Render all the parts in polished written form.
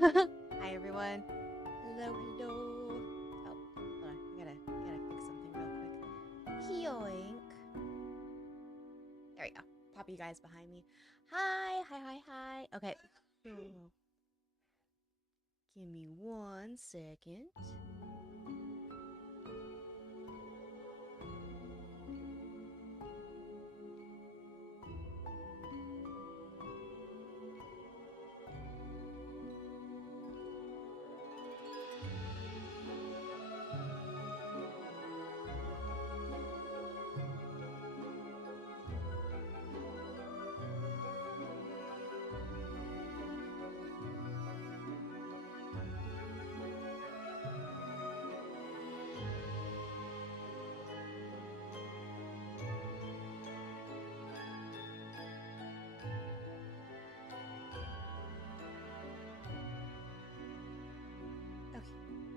Hi everyone. Hello, hello. Oh, hold on. I gotta fix something real quick. Yoink. There we go. Pop you guys behind me. Hi. Okay. Give me 1 second.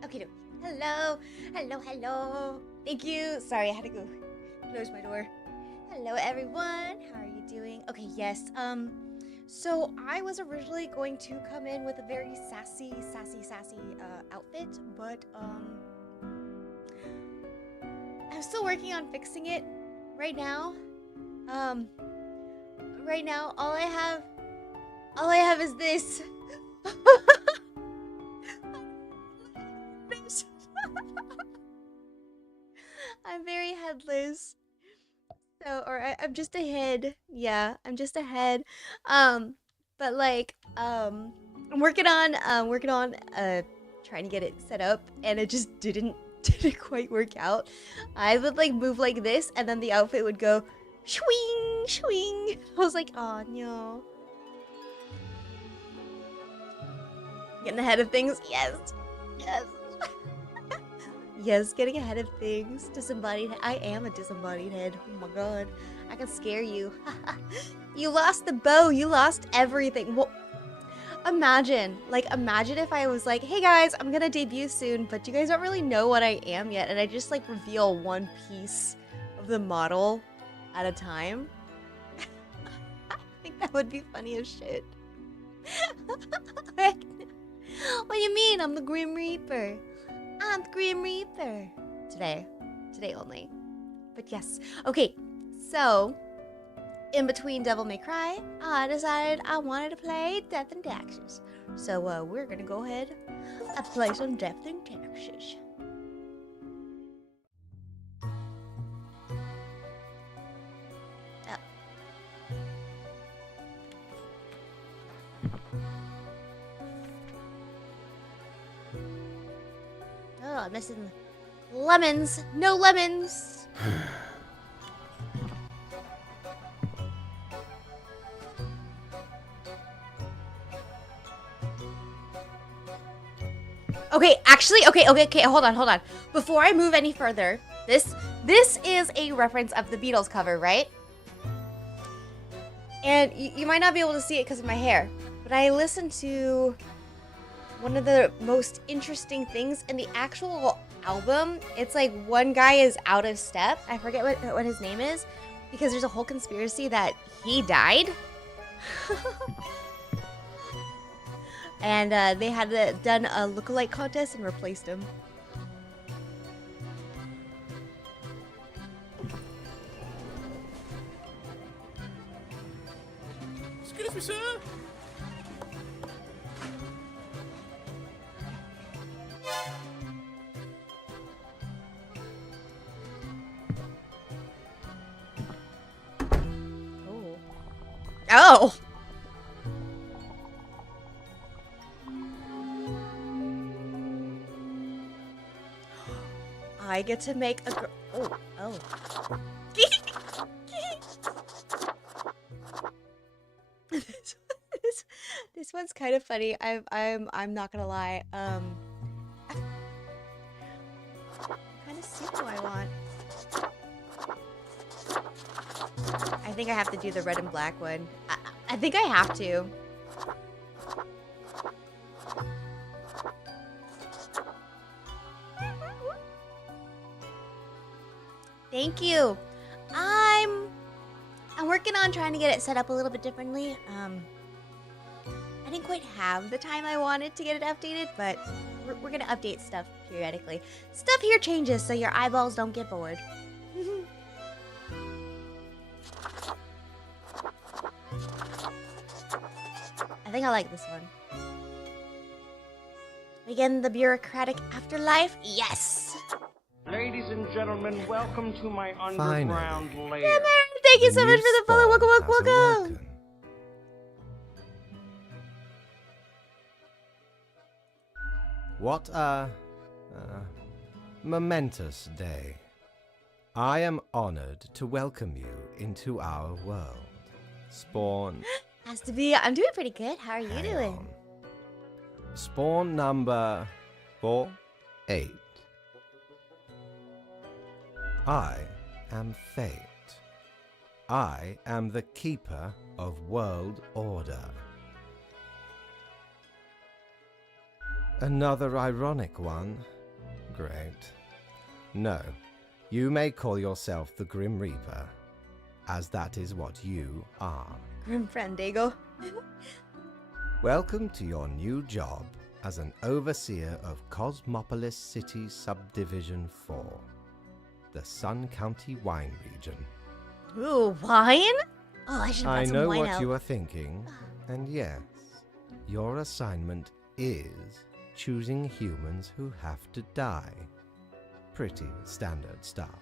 Okay. Hello. Thank you. Sorry, I had to go close my door. Hello, everyone. How are you doing? Okay, yes. So I was originally going to come in with a very sassy outfit, but I'm still working on fixing it right now. Right now, all I have is this. I'm very headless. I'm just a head. Yeah, I'm just a head. But like, I'm working on trying to get it set up, and it just didn't quite work out. I would like move like this, and then the outfit would go swing, swing. I was like, oh no. Getting ahead of things. Yes. Yes, getting ahead of things. Disembodied. I am a disembodied head. Oh my god. I can scare you. You lost the bow. You lost everything. Well, imagine if I was like, hey guys, I'm gonna debut soon, but you guys don't really know what I am yet, and I just like reveal one piece of the model at a time. I think that would be funny as shit. What do you mean? I'm the Grim Reaper. I'm the Grim Reaper. Today only. But yes. Okay, so in between Devil May Cry, I decided I wanted to play Death and Taxes. So we're gonna go ahead and play some Death and Taxes. Oh, I'm missing lemons. No lemons. Okay, actually, okay, hold on. Before I move any further, this is a reference of the Beatles cover, right? And you might not be able to see it because of my hair, but I listened to one of the most interesting things in the actual album. It's like one guy is out of step. I forget what his name is, because there's a whole conspiracy that he died. And they had done a lookalike contest and replaced him. Excuse me, sir. Oh. I get to make a oh. This one's kind of funny. I'm not gonna lie. What kind of suit do I want? I think I have to do the red and black one. I think I have to. Thank you. I'm working on trying to get it set up a little bit differently. I I didn't quite have the time I wanted to get it updated, but we're gonna update stuff periodically. Stuff here changes so your eyeballs don't get bored. I think I like this one. Begin the bureaucratic afterlife? Yes! Ladies and gentlemen, welcome to my underground lair. Yeah, man, thank you so much for the follow. Welcome, welcome, welcome. What a momentous day. I am honored to welcome you into our world. Spawn. Has to be. I'm doing pretty good. How are you doing? On. Spawn number 48. I am Fate. I am the keeper of world order. Another ironic one. Great. No, you may call yourself the Grim Reaper, as that is what you are. Grim Fandango. Welcome to your new job as an overseer of Cosmopolis City Subdivision 4, the Sun County Wine Region. Ooh, wine? Oh, I should have I got some know wine what out. you are thinking, and yes, your assignment is choosing humans who have to die. Pretty standard stuff.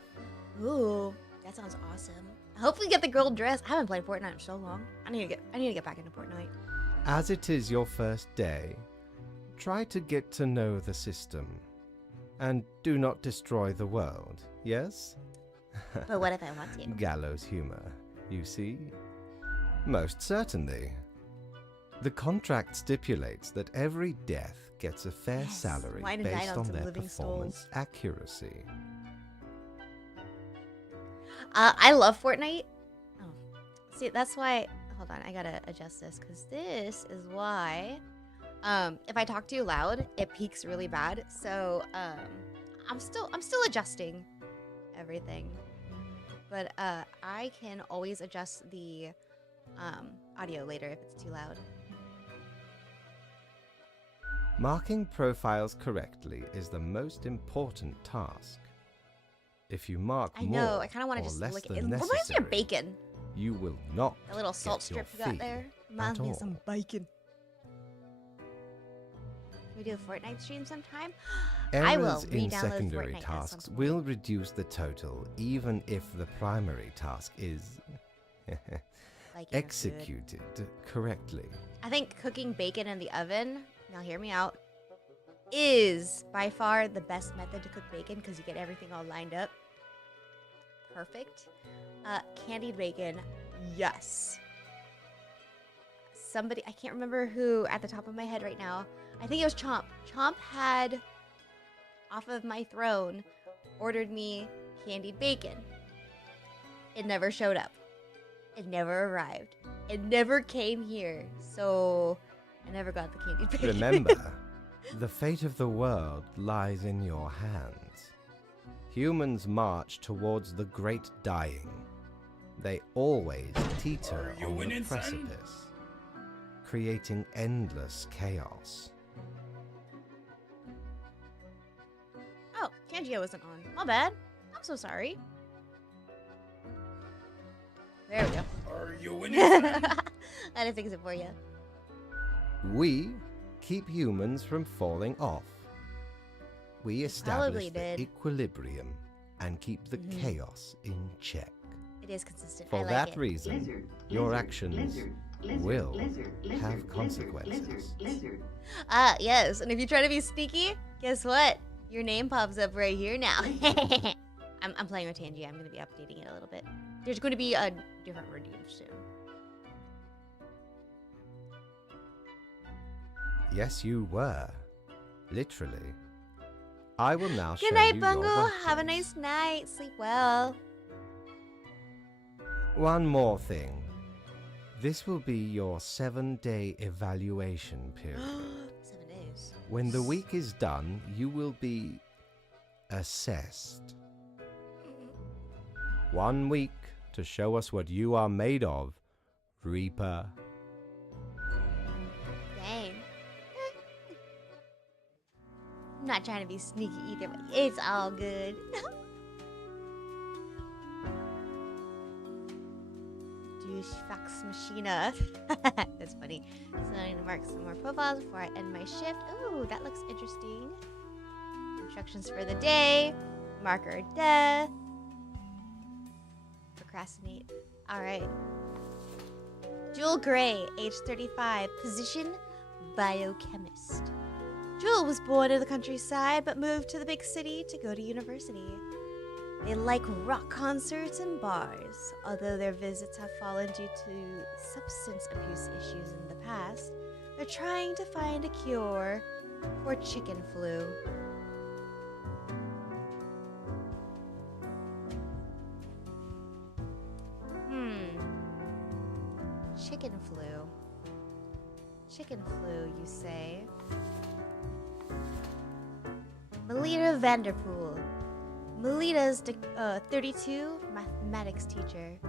Ooh, that sounds awesome. Hopefully get the gold dress. I haven't played Fortnite in so long. I need to get back into Fortnite. As it is your first day, try to get to know the system. And do not destroy the world, yes? But what if I want to? Gallows humor, you see? Most certainly. The contract stipulates that every death gets a fair Yes, salary wine and dine based on on some their living performance souls. accuracy. I love Fortnite. Oh, see, that's why. Hold on, I gotta adjust this because this is why. If I talk too loud, it peaks really bad. So, I'm still adjusting everything, but I can always adjust the audio later if it's too loud. Marking profiles correctly is the most important task. If you mark I know. more I kind of want or to just less look at than it. It reminds me necessary, of bacon. you will not That little salt get your strip you got fee there reminds at me of all. some bacon. Can we do a Fortnite stream sometime? I will Errors in re-download secondary Fortnite at tasks some will point. reduce the total, even if the primary task is Like your food. executed correctly. I think cooking bacon in the oven, now hear me out, is by far the best method to cook bacon because you get everything all lined up. Perfect. Candied bacon, yes. Somebody, I can't remember who at the top of my head right now. I think it was Chomp. Chomp had, off of my throne, ordered me candied bacon. It never showed up. It never arrived. It never came here. So, I never got the candied bacon. Remember, the fate of the world lies in your hands. Humans march towards the great dying. They always teeter on the precipice, creating endless chaos. Oh, Kangio wasn't on. My bad. I'm so sorry. There we go. Are you I didn't fix it for you. We keep humans from falling off. We establish probably the did. equilibrium and keep the chaos in check. It is consistent. I For like that it. reason, your actions will have consequences. Ah, yes. And if you try to be sneaky, guess what? Your name pops up right here now. I'm playing with Tangy. I'm going to be updating it a little bit. There's going to be a different redeem soon. Yes, you were. Literally. I will now show Good night, you Bungo. your Have a weapons. nice night. Sleep well. One more thing. This will be your 7-day evaluation period. 7 days. When the week is done, you will be assessed. 1 week to show us what you are made of, Reaper. not trying to be sneaky either, but it's all good. Douchefax machina. That's funny. So I need to mark some more profiles before I end my shift. Ooh, that looks interesting. Instructions for the day. Marker death. Procrastinate. Alright. Jewel Gray, age 35. Position, biochemist. Jewel was born in the countryside, but moved to the big city to go to university. They like rock concerts and bars. Although their visits have fallen due to substance abuse issues in the past, they're trying to find a cure for chicken flu. Chicken flu. Chicken flu, you say? Melita Vanderpool. Melita's 32 mathematics teacher.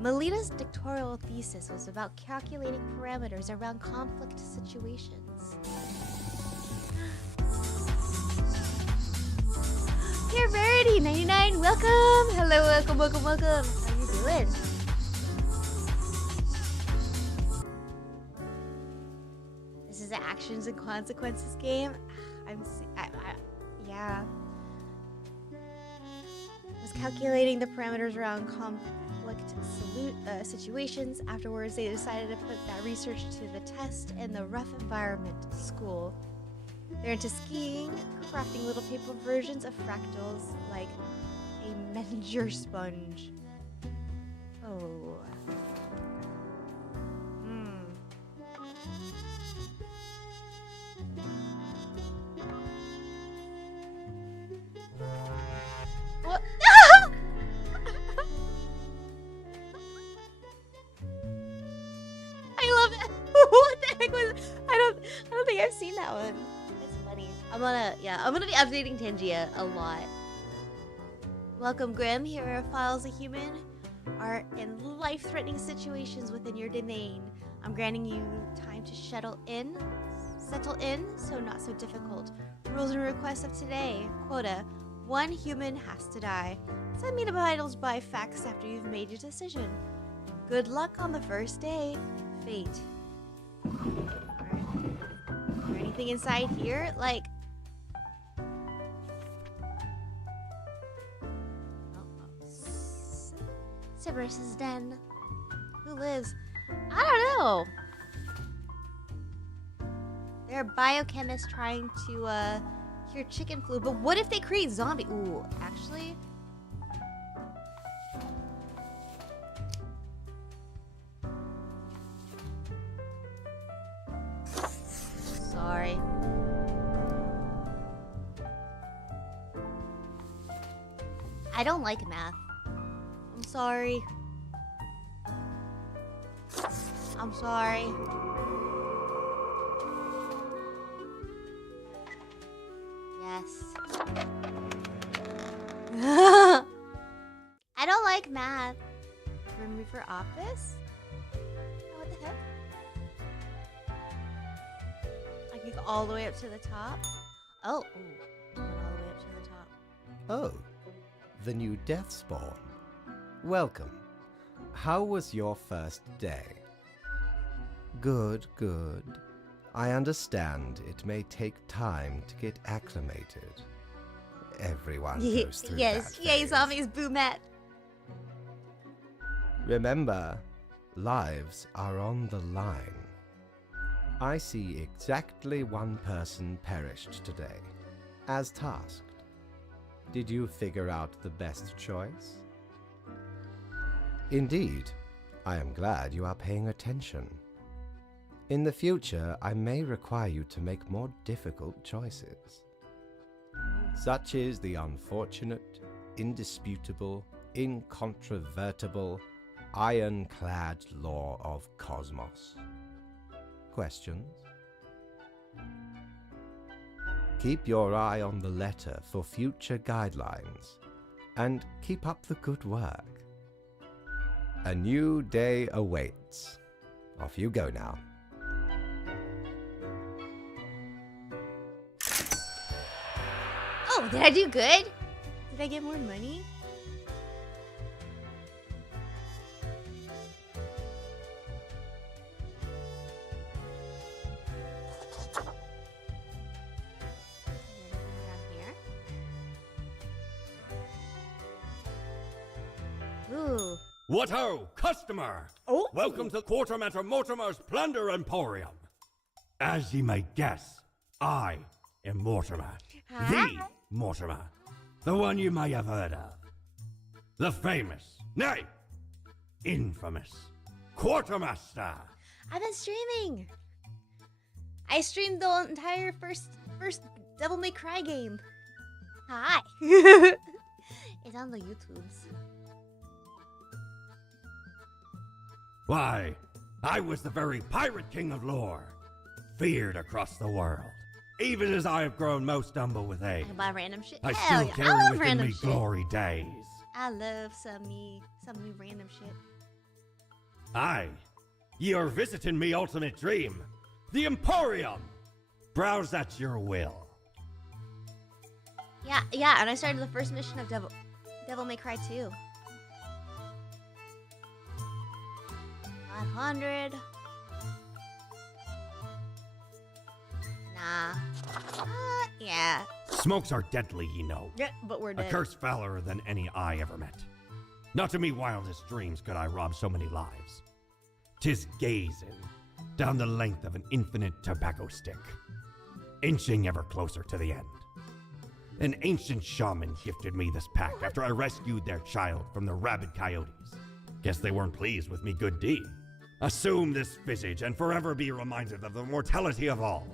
Melita's doctoral thesis was about calculating parameters around conflict situations. Here, Verity 99, welcome! Hello, welcome. How you doing? This is an actions and consequences game. Yeah. I was calculating the parameters around conflict situations. Afterwards, they decided to put that research to the test in the rough environment school. They're into skiing, crafting little paper versions of fractals like a Menger sponge. Oh. What? I love it. What the heck was? I don't think I've seen that one. It's funny. I'm gonna be updating Tangia a lot. Welcome, Grim. Here are files a human are in life-threatening situations within your domain. I'm granting you time to settle in, so not so difficult. Rules and requests of today. Quota: 1 human has to die. Send me the vitals by fax after you've made your decision. Good luck on the first day. Fate. Alright. Is there anything inside here? Like... Cerberus's den. Who lives? I don't know. They're biochemists trying to cure chicken flu, but what if they create zombie? Ooh, actually. Sorry. I don't like math. I'm sorry. I'm sorry. Yes. I don't like math. Room for office? Oh, what the heck? I can go all the way up to the top. Oh, ooh. I went all the way up to the top. Oh, the new death spawn. Welcome. How was your first day? Good, good. I understand it may take time to get acclimated. Everyone goes through yes, that yay, phase. zombies, boomet. Remember, lives are on the line. I see exactly 1 person perished today, as tasked. Did you figure out the best choice? Indeed, I am glad you are paying attention. In the future, I may require you to make more difficult choices. Such is the unfortunate, indisputable, incontrovertible, ironclad law of cosmos. Questions? Keep your eye on the letter for future guidelines, and keep up the good work. A new day awaits. Off you go now. Did I do good? Did I get more money? Ooh. What ho, customer! Oh. Welcome to Quartermaster Mortimer's Plunder Emporium. As ye may guess, I am Mortimer. Huh? The Mortimer. The one you may have heard of. The famous, nay, infamous Quartermaster. I've been streaming. I streamed the entire first Devil May Cry game. Hi. It's on the YouTubes. Why, I was the very pirate king of lore, feared across the world. Even as I have grown most humble with age, I can buy random shit. I Hell still yeah. carry I love within random me shit. glory days. I love some me random shit. Aye, ye are visiting me ultimate dream, the Emporium. Browse at your will. Yeah, and I started the first mission of Devil May Cry 2. 500. Nah. Yeah. Smokes are deadly, ye know. Yeah, but we're A dead. curse fouler than any I ever met. Not to me wildest dreams could I rob so many lives. 'Tis gazing down the length of an infinite tobacco stick, inching ever closer to the end. An ancient shaman gifted me this pack after I rescued their child from the rabid coyotes. Guess they weren't pleased with me good deed. Assume this visage and forever be reminded of the mortality of all.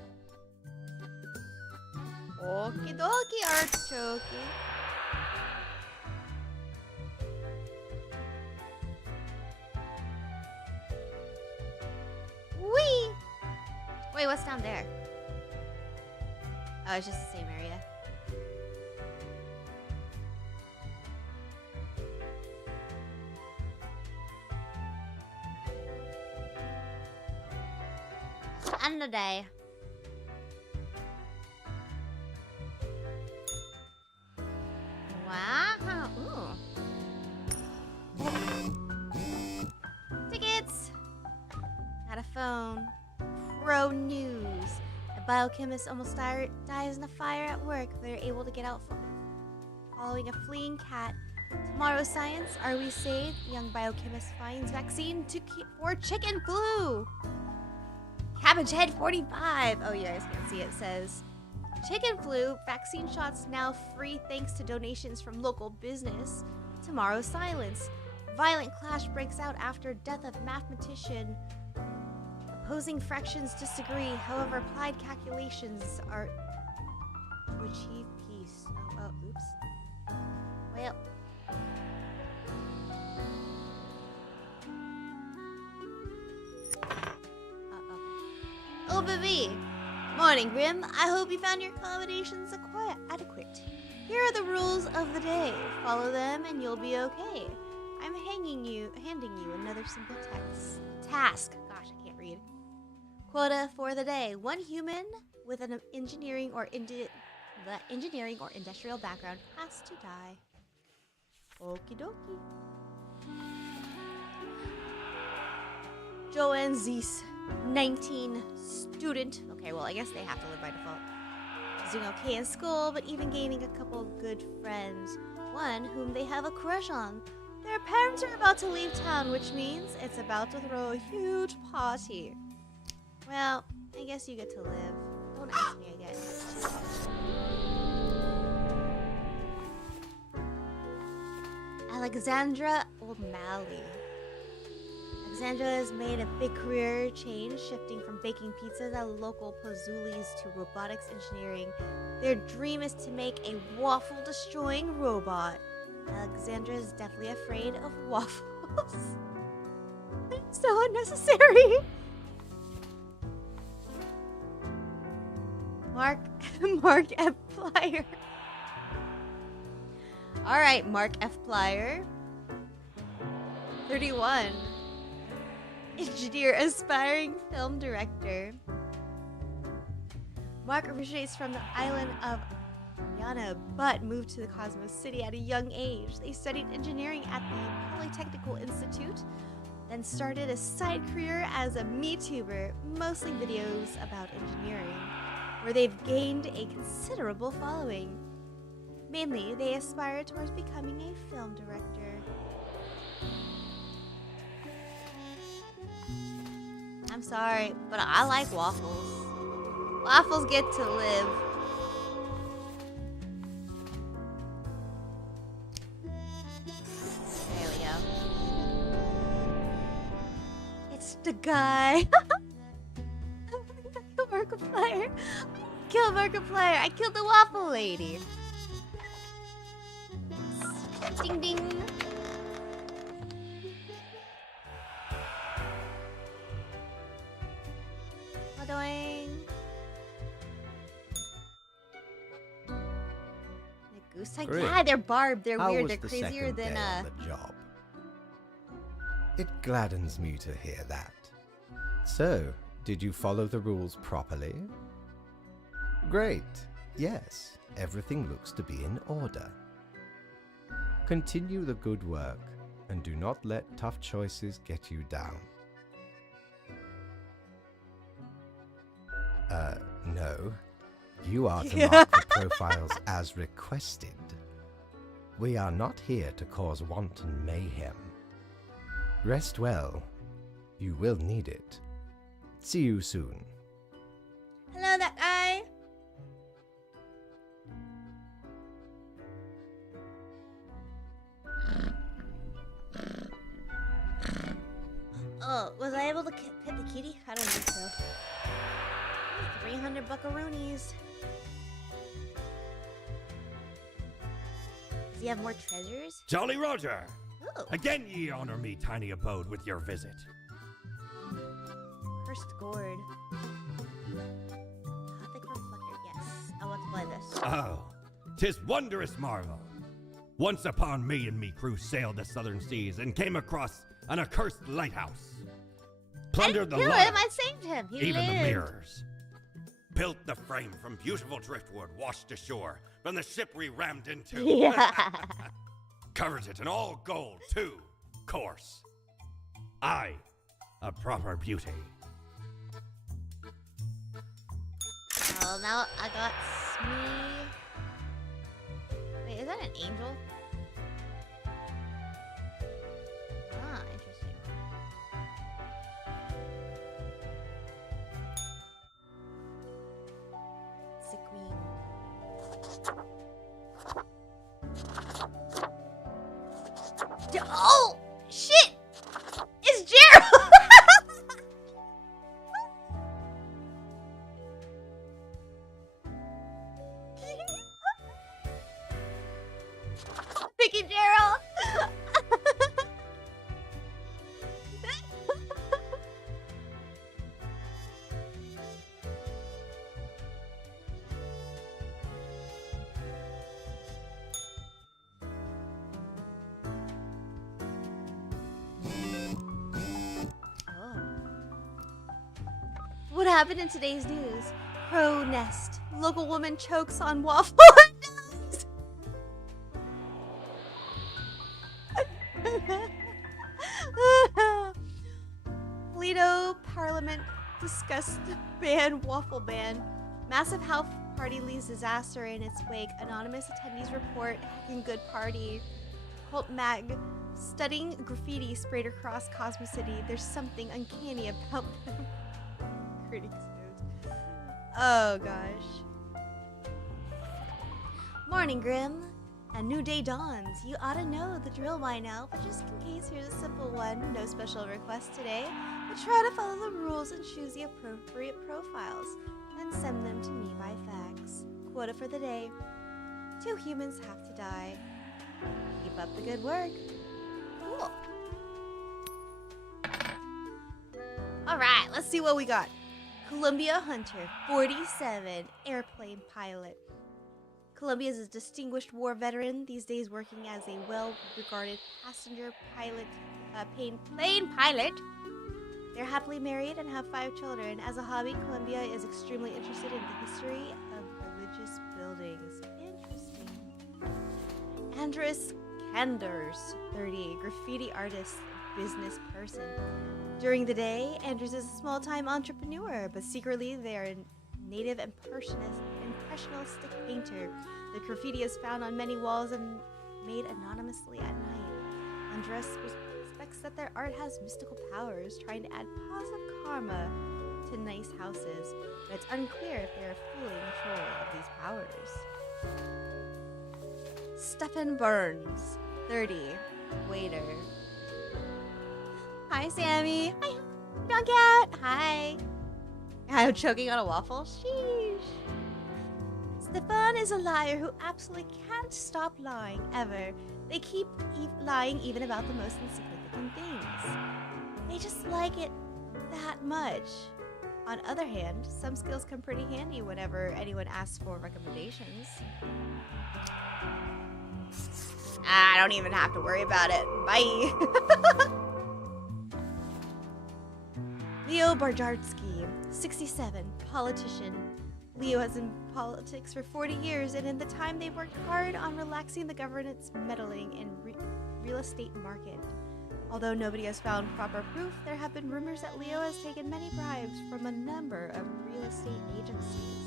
Okie dokie, artichoke. Whee! Wait, what's down there? Oh, it's just the same area. End of the day. Wow. Ooh. Tickets. Got a phone. Pro news. A biochemist almost dies in a fire at work. They're able to get out following a fleeing cat. Tomorrow's science. Are we saved? Young biochemist finds vaccine for chicken flu. Cabbage Head 45. Oh, you guys can't see it. It says chicken flu vaccine shots now free thanks to donations from local business. Tomorrow's silence. Violent clash breaks out after death of mathematician. Opposing fractions disagree. However, applied calculations are to achieve peace. Oh, oops. Well. Oh, baby. Morning, Grim. I hope you found your accommodations adequate. Here are the rules of the day. Follow them and you'll be okay. I'm handing you another simple task. Gosh, I can't read. Quota for the day. One human with an engineering or industrial background has to die. Okie dokie. Joanne Zees, 19, student. Okay, well, I guess they have to live by default. She's doing okay in school, but even gaining a couple good friends. One whom they have a crush on. Their parents are about to leave town, which means it's about to throw a huge party. Well, I guess you get to live. Don't ask me again. Alexandra O'Malley. Alexandra has made a big career change, shifting from baking pizzas at local Pozzuli's to robotics engineering. Their dream is to make a waffle-destroying robot. Alexandra is definitely afraid of waffles. So unnecessary. Mark F. Plyer. All right, Mark F. Plyer. 31. Engineer, aspiring film director. Mark originates from the island of Diana, but moved to the Cosmos City at a young age. They studied engineering at the Polytechnical Institute, then started a side career as a MeTuber, mostly videos about engineering, where they've gained a considerable following. Mainly, they aspire towards becoming a film director. I'm sorry, but I like waffles. Waffles get to live. There we go. It's the guy. Kill Markiplier. Kill Markiplier. I killed the waffle lady. Ding ding. What doing? The goose type? Great. Yeah, they're barbed. They're How weird. was They're the crazier second than day on the job? It gladdens me to hear that. So, did you follow the rules properly? Great. Yes, everything looks to be in order. Continue the good work, and do not let tough choices get you down. No. You are to mark the profiles as requested. We are not here to cause wanton mayhem. Rest well. You will need it. See you soon. Hello, that guy. Oh, was I able to pet the kitty? I don't think so. 300 buckaroonies. Does he have more treasures? Jolly Roger! Ooh, Again ye honor me, tiny abode, with your visit. cursed gourd. Gothic reflector, yes. I want to buy this. Oh, 'tis wondrous marvel. Once upon me crew sailed the southern seas and came across an accursed lighthouse. Plundered the Kill lot, him, I saved him. He even the lived. mirrors. Built the frame from beautiful driftwood washed ashore from the ship we rammed into. Yeah. Covered it in all gold, too, course. I, a proper beauty. Well, now I got Smee. Wait, is that an angel? Ah, interesting. Sick queen. Oh! Shit! It's Gerald! Mickey Gerald! What happened in today's news? Crow nest. Local woman chokes on waffle and dies. Lido Parliament discussed waffle ban. Massive house party leaves disaster in its wake. Anonymous attendees report hacking good party. Cult mag studying graffiti sprayed across Cosmos City. There's something uncanny about them. Critics note. Oh gosh. Morning, Grim. A new day dawns. You ought to know the drill by now, but just in case, here's a simple one. No special requests today, but try to follow the rules and choose the appropriate profiles, then send them to me by fax. Quota for the day. 2 humans have to die. Keep up the good work. Cool. Alright, let's see what we got. Columbia Hunter, 47, airplane pilot. Columbia is a distinguished war veteran, these days working as a well-regarded passenger pilot, plane pilot. They're happily married and have 5 children. As a hobby, Columbia is extremely interested in the history of religious buildings. Interesting. Andres Kanders, 30, graffiti artist, business person. During the day, Andres is a small-time entrepreneur, but secretly they are a native impressionistic painter. The graffiti is found on many walls and made anonymously at night. Andres suspects that their art has mystical powers, trying to add positive karma to nice houses, but it's unclear if they are fully in control of these powers. Stephen Burns, 30, waiter. Hi, Sammy. Hi, Dogcat. Hi. I'm choking on a waffle. Sheesh. Stefan is a liar who absolutely can't stop lying, ever. They keep lying even about the most insignificant things. They just like it that much. On other hand, some skills come pretty handy whenever anyone asks for recommendations. I don't even have to worry about it. Bye. Leo Barjardsky, 67, politician. Leo has been in politics for 40 years, and in the time they worked hard on relaxing the government's meddling in real estate market. Although nobody has found proper proof, there have been rumors that Leo has taken many bribes from a number of real estate agencies.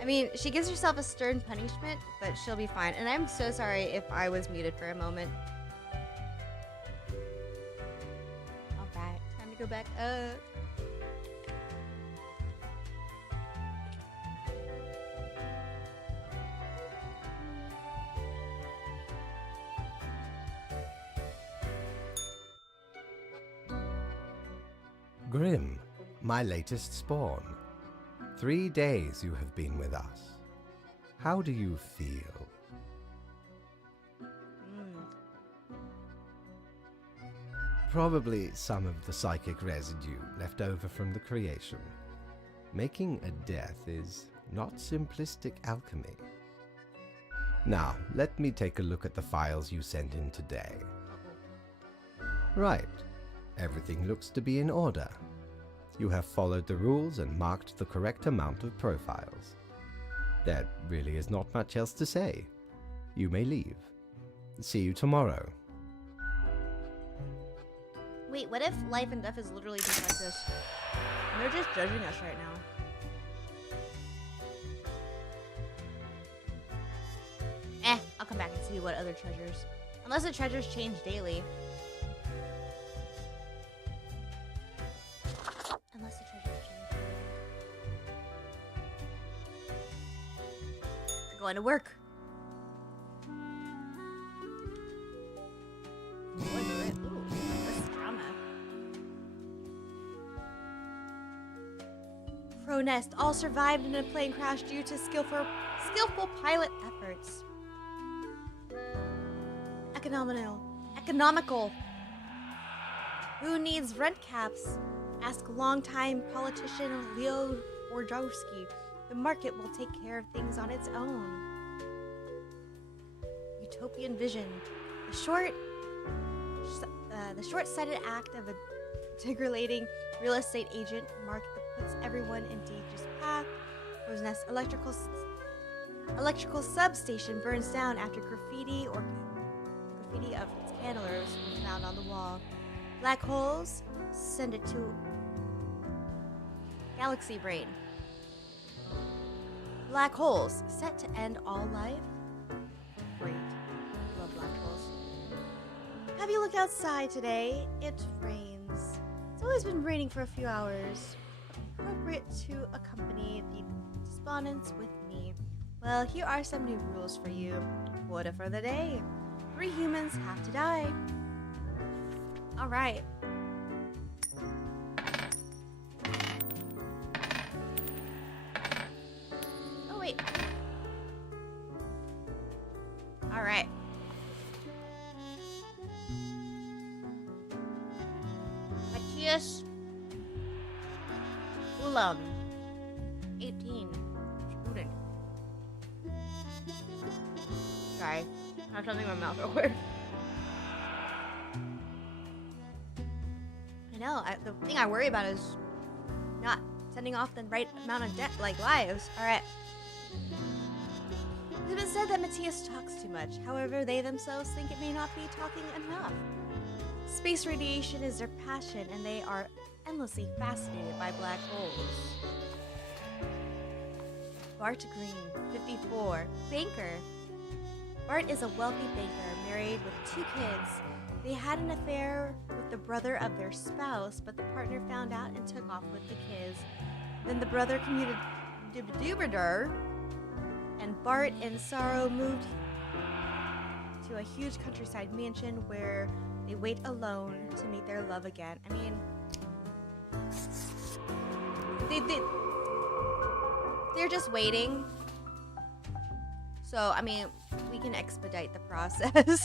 I mean, she gives herself a stern punishment, but she'll be fine. And I'm so sorry if I was muted for a moment. Alright, time to go back up. Grim, my latest spawn. 3 days you have been with us. How do you feel? Probably some of the psychic residue left over from the creation. Making a death is not simplistic alchemy. Now, let me take a look at the files you sent in today. Right. Everything looks to be in order. You have followed the rules and marked the correct amount of profiles. There really is not much else to say. You may leave. See you tomorrow. Wait, what if life and death is literally just like this? And they're just judging us right now. I'll come back and see what other treasures. Unless the treasures change daily. Unless the treasures change daily. We're going to work. Ooh, this drama. Crow Nest all survived in a plane crash due to skillful pilot efforts. Economical. Who needs rent caps? Ask longtime politician Leo Wardowski. The market will take care of things on its own. Utopian vision. The short-sighted act of a degrading real estate agent mark that puts everyone in dangerous path. Crow's Nest Electrical substation burns down after graffiti of its candlers was found on the wall. Black holes send it to galaxy brain. Black holes set to end all life. Great. Love black holes. Have you looked outside today? It rains. It's always been raining for a few hours. Appropriate to accompany the despondents with me. Well, here are some new rules for you. Quota for the day. 3 humans have to die. Alright. Oh, wait. Alright. Matthias Ulam, 18, student. Sorry, I have something in my mouth real quick. I know, the thing I worry about is not sending off the right amount of lives. Alright. It has been said that Matthias talks too much. However, they themselves think it may not be talking enough. Space radiation is their passion, and they are endlessly fascinated by black holes. Bart Green, 54, banker. Bart is a wealthy banker, married with 2 kids. They had an affair with the brother of their spouse, but the partner found out and took off with the kids. Then the brother commuted and Bart in sorrow moved to a huge countryside mansion where they wait alone to meet their love again. I mean, they're just waiting. So, I mean, we can expedite the process.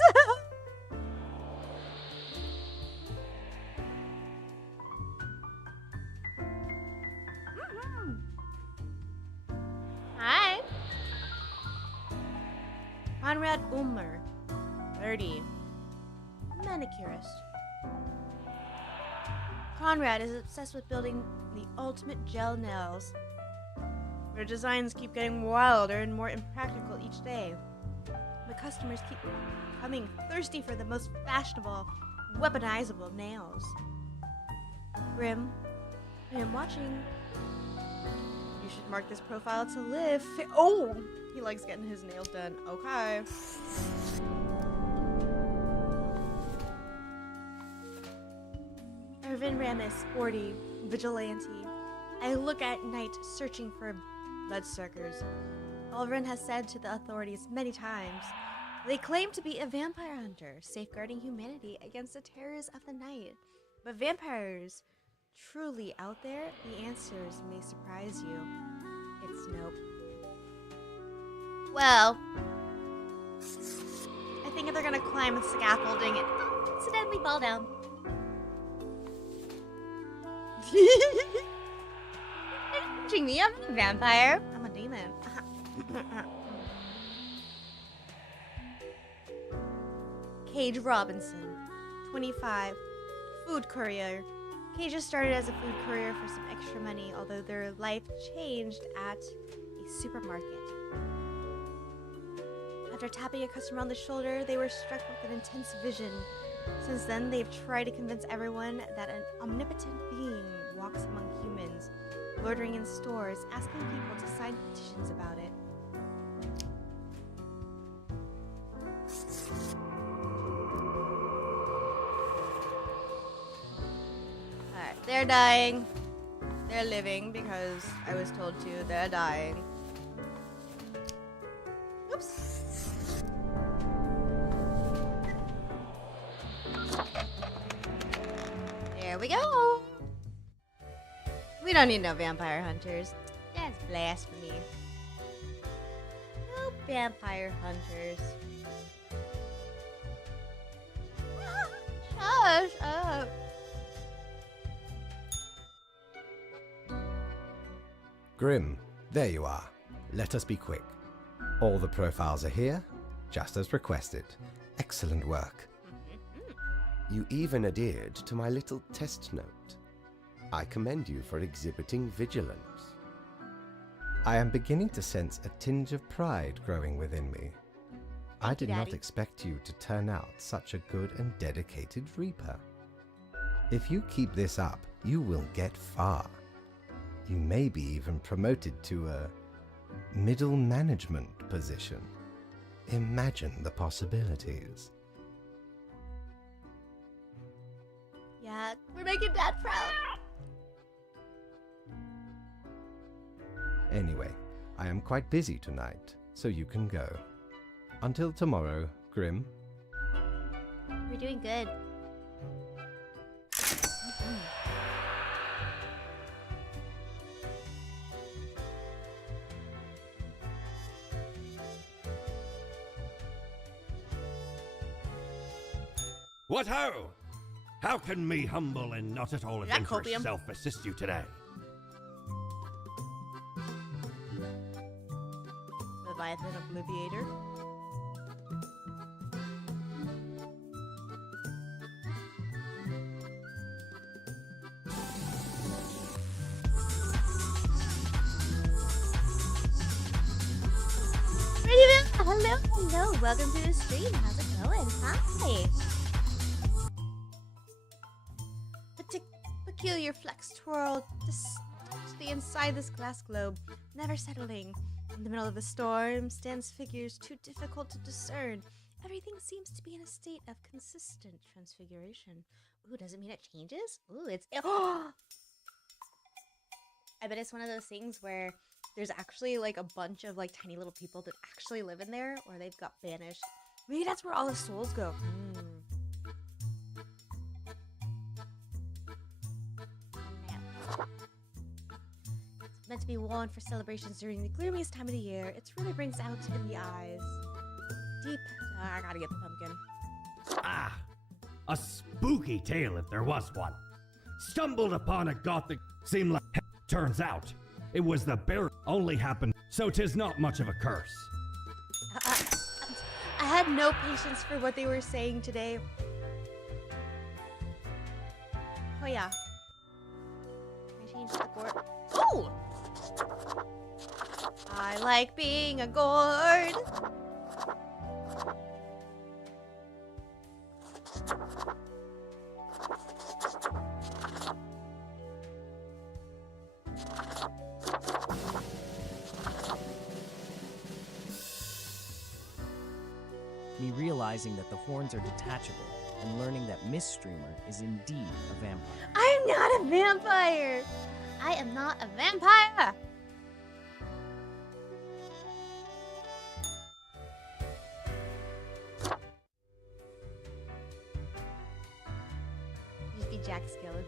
Hi. Conrad Ulmer, 30. Manicurist. Conrad is obsessed with building the ultimate gel nails. Their designs keep getting wilder and more impractical each day. The customers keep coming thirsty for the most fashionable, weaponizable nails. Grim, I am watching. You should mark this profile to live. Oh! He likes getting his nails done. Okay. Ervin Ramis, 40, vigilante. I look at night searching for bloodsuckers. Alvin has said to the authorities many times, they claim to be a vampire hunter, safeguarding humanity against the terrors of the night. But vampires truly out there? The answers may surprise you. It's nope. Well, I think if they're gonna climb the scaffolding and accidentally fall down. Jing me, I'm not a vampire. I'm a demon. Cage Robinson, 25, food courier. Cage just started as a food courier for some extra money, although their life changed at a supermarket. After tapping a customer on the shoulder, they were struck with an intense vision. Since then, they've tried to convince everyone that an omnipotent being walks among humans, loitering in stores, asking people to sign petitions about it. Alright, they're dying. They're living because I was told to. They're dying. Oops. There we go. We don't need no vampire hunters. That's blasphemy. No vampire hunters. Shush up. Grim, there you are. Let us be quick. All the profiles are here, just as requested. Excellent work. You even adhered to my little test note. I commend you for exhibiting vigilance. I am beginning to sense a tinge of pride growing within me. I did not expect you to turn out such a good and dedicated Reaper. If you keep this up, you will get far. You may be even promoted to a middle management position. Imagine the possibilities. Yeah, we're making Dad proud. Anyway, I am quite busy tonight, so you can go. Until tomorrow, Grim. We're doing good. What ho! How can me humble and not at all adventurous copium? self assist you today? Leviathan Obliviator. Hello, hello, welcome to the stream. How's it going? Hi. Peculiar flex twirl distinctly inside this glass globe, never settling. In the middle of a storm stands figures too difficult to discern. Everything seems to be in a state of consistent transfiguration. Ooh, does it mean it changes? Ooh, it's... Oh! I bet it's one of those things where there's actually like a bunch of like tiny little people that actually live in there, or they've got banished. Maybe that's where all the souls go. It's meant to be worn for celebrations during the gloomiest time of the year. It really brings out in the eyes. Deep. I gotta get the pumpkin. Ah, a spooky tale if there was one. Stumbled upon a gothic. Seemed like. Turns out, it was the bear. Only happened, so 'tis not much of a curse. I had no patience for what they were saying today. Oh yeah. Can I change the gourd? Oh! I like being a gourd. Me realizing that the horns are detachable and learning that Miss Streamer is indeed a vampire. I'm not a vampire! I am not a vampire! Just be Jack Skeleton.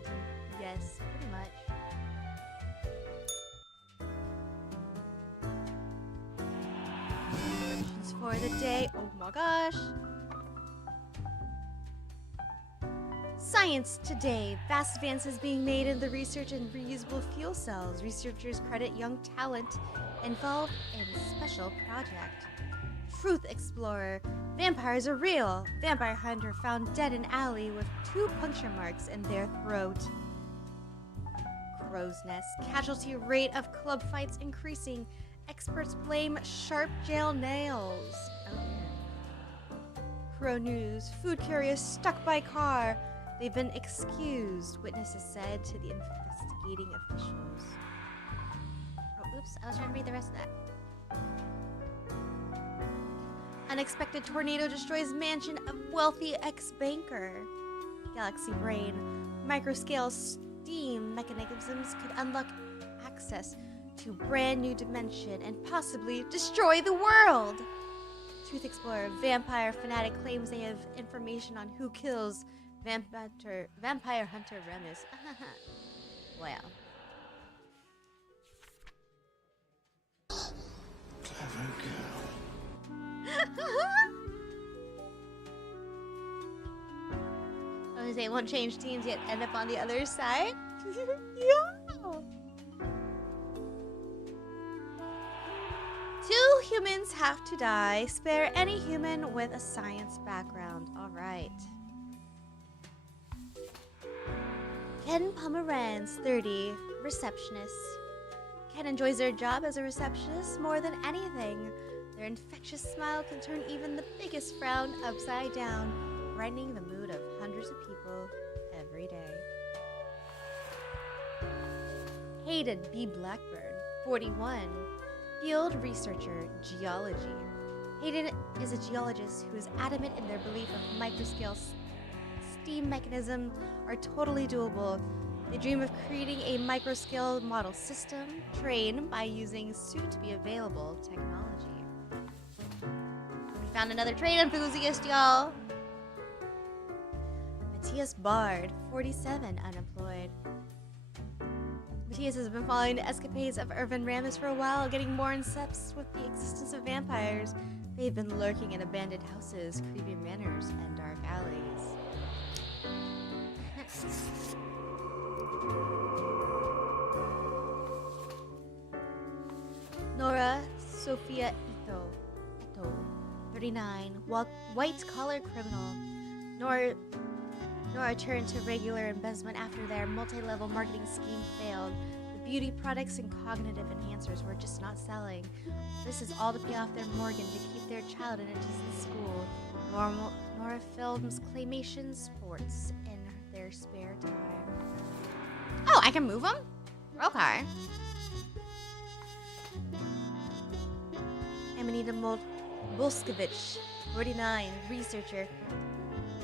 Yes, pretty much. Questions for the day. Oh my gosh. Science today. Vast advances being made in the research and reusable fuel cells. Researchers credit young talent involved in special project. Truth Explorer. Vampires are real. Vampire hunter found dead in alley with 2 puncture marks in their throat. Crow's Nest. Casualty rate of club fights increasing. Experts blame sharp jail nails. Oh dear. Crow News. Food courier stuck by car. They've been excused, witnesses said to the investigating officials. Oh, oops. I was trying to read the rest of that. Unexpected tornado destroys mansion of wealthy ex-banker. Galaxy Brain. Microscale steam mechanisms could unlock access to brand new dimension and possibly destroy the world. Truth Explorer. Vampire fanatic claims they have information on who kills Vampire Hunter Remus. Wow. Clever girl. I was say won't change teams yet end up on the other side. Yeah. 2 humans have to die. Spare any human with a science background. All right. Ken Pomeranz, 30, receptionist. Ken enjoys their job as a receptionist more than anything. Their infectious smile can turn even the biggest frown upside down, brightening the mood of hundreds of people every day. Hayden B. Blackburn, 41, field researcher, geology. Hayden is a geologist who is adamant in their belief of microscale steam mechanisms are totally doable. They dream of creating a microscale model system trained by using soon-to-be-available technology. We found another train enthusiast, y'all. Matthias Bard, 47, unemployed. Matthias has been following the escapades of Irvin Ramis for a while, getting more obsessed with the existence of vampires. They've been lurking in abandoned houses, creepy manors, and dark alleys. Nora Sophia Ito, 39, white-collar criminal. Nora turned to regular embezzlement after their multi-level marketing scheme failed. The beauty products and cognitive enhancers were just not selling. This is all to pay off their mortgage to keep their child in a decent school. Nora films claymation sports in their spare time. Oh, I can move them? Okay. Amanita Bolskovich, 49, researcher.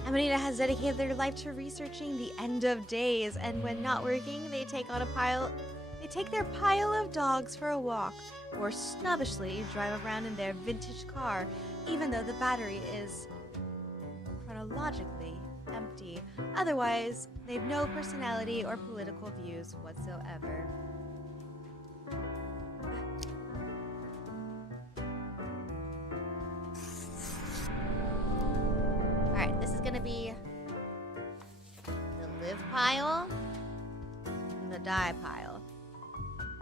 Amanita has dedicated their life to researching the end of days, and when not working, they take their pile of dogs for a walk, or snobbishly drive around in their vintage car, even though the battery is chronologically empty. Otherwise, they've no personality or political views whatsoever. Alright, this is gonna be the live pile and the die pile.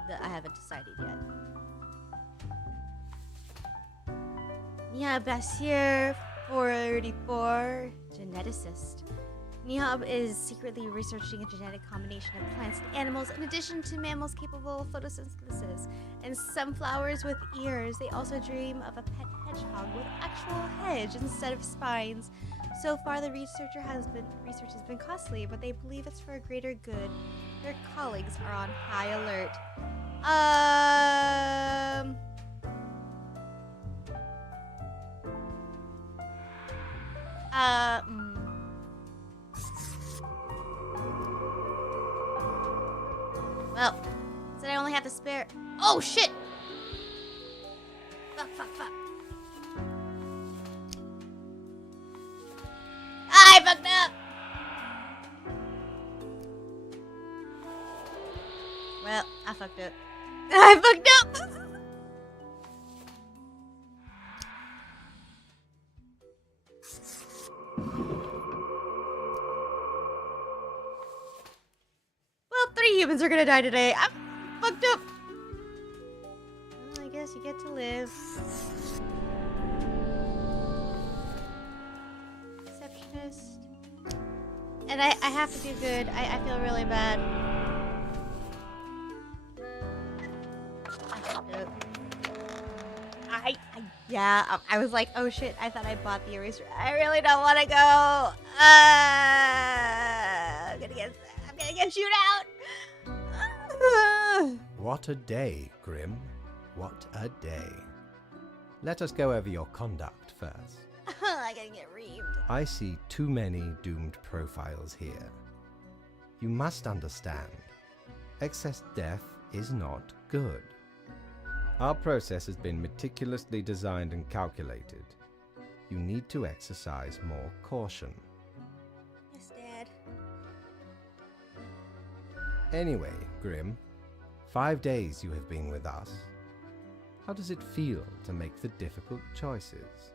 That I haven't decided yet. Nia Basir, 44, geneticist. Nihab is secretly researching a genetic combination of plants and animals in addition to mammals capable of photosynthesis and sunflowers with ears. They also dream of a pet hedgehog with actual hedge instead of spines. So far, the research has been costly, but they believe it's for a greater good. Their colleagues are on high alert. Well, said I only have to spare. Oh shit! Fuck. I fucked up! Well, I fucked up. I fucked up! Well, 3 humans are gonna die today. I'm fucked up. Well, I guess you get to live. Receptionist. And I have to do good. I feel really bad. I was like, oh shit, I thought I bought the eraser. I really don't want to go. I'm gonna get chewed out. What a day, Grim. What a day. Let us go over your conduct first. I gotta get reamed. I see too many doomed profiles here. You must understand, excess death is not good. Our process has been meticulously designed and calculated. You need to exercise more caution. Yes, Dad. Anyway, Grim, 5 days you have been with us. How does it feel to make the difficult choices?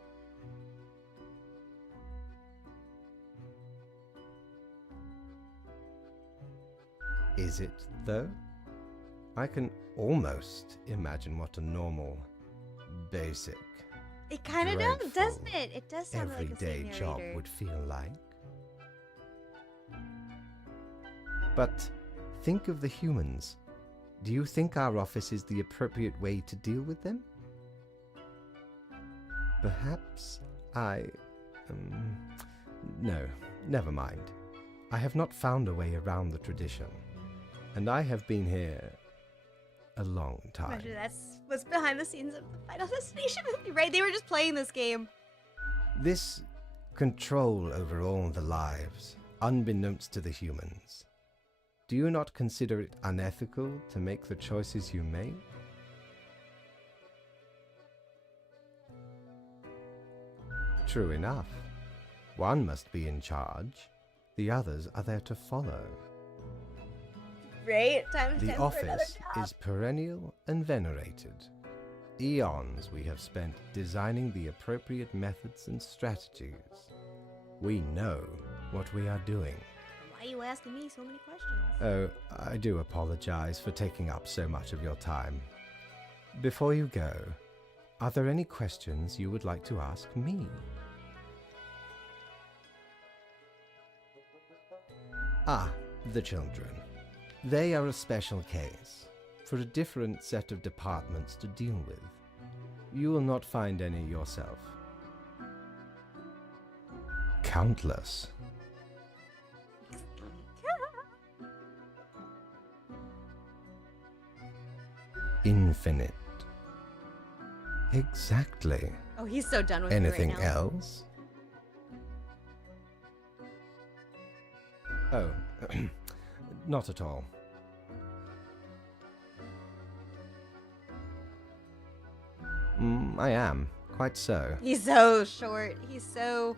Is it, though? I can almost imagine what a normal, basic, It kind of does, doesn't it? It does sound like a everyday scene job narrator. would feel like. But think of the humans. Do you think our office is the appropriate way to deal with them? Perhaps no, never mind. I have not found a way around the tradition, and I have been here a long time. Imagine that's what's behind the scenes of the Final Destination movie, right? They were just playing this game. This control over all the lives, unbeknownst to the humans. Do you not consider it unethical to make the choices you make? True enough. One must be in charge. The others are there to follow. Right? Time The for another office job. is perennial and venerated. Eons we have spent designing the appropriate methods and strategies. We know what we are doing. Why are you asking me so many questions? Oh, I do apologize for taking up so much of your time. Before you go, are there any questions you would like to ask me? Ah, the children. They are a special case, for a different set of departments to deal with. You will not find any yourself. Countless. Infinite. Exactly. Oh, he's so done with Anything me right now. else? Oh, not at all. I am, quite so. He's so short. He's so...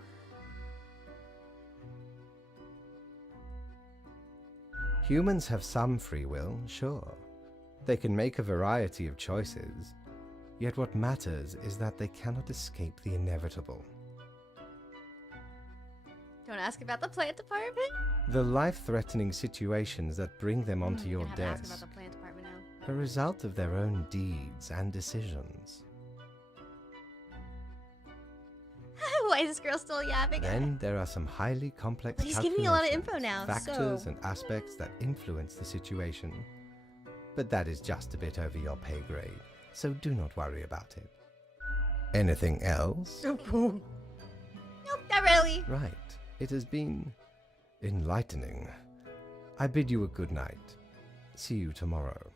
Humans have some free will, sure. They can make a variety of choices, yet what matters is that they cannot escape the inevitable. Don't ask about the plant department? The life-threatening situations that bring them onto your Gonna have to ask desk about the plant department now. are a result of their own deeds and decisions. Why is this girl still yapping? Then there are some highly complex But he's giving me a lot of calculations, info now, factors so- and aspects that influence the situation. But that is just a bit over your pay grade, so do not worry about it. Anything else? Nope, not really. Right. It has been enlightening. I bid you a good night. See you tomorrow.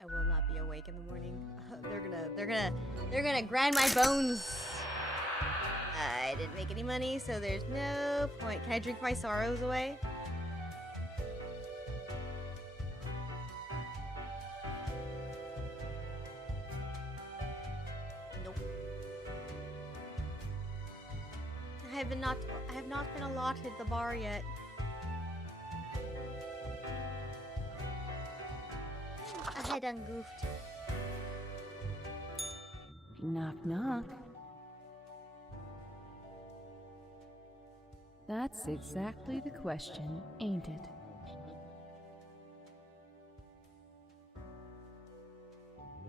I will not be awake in the morning. They're gonna grind my bones. I didn't make any money, so there's no point. Can I drink my sorrows away? Nope. I have not been allotted the bar yet. I done goofed. Knock, knock. That's exactly the question, ain't it?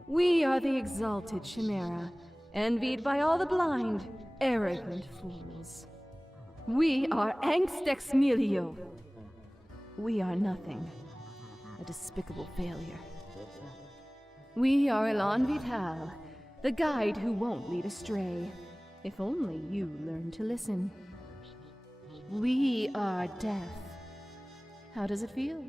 We are the exalted Chimera, envied by all the blind, arrogant fools. We are Angst Ex Nihilo. We are nothing, a despicable failure. We are Elan Vital, the guide who won't lead astray, if only you learn to listen. We are death. How does it feel?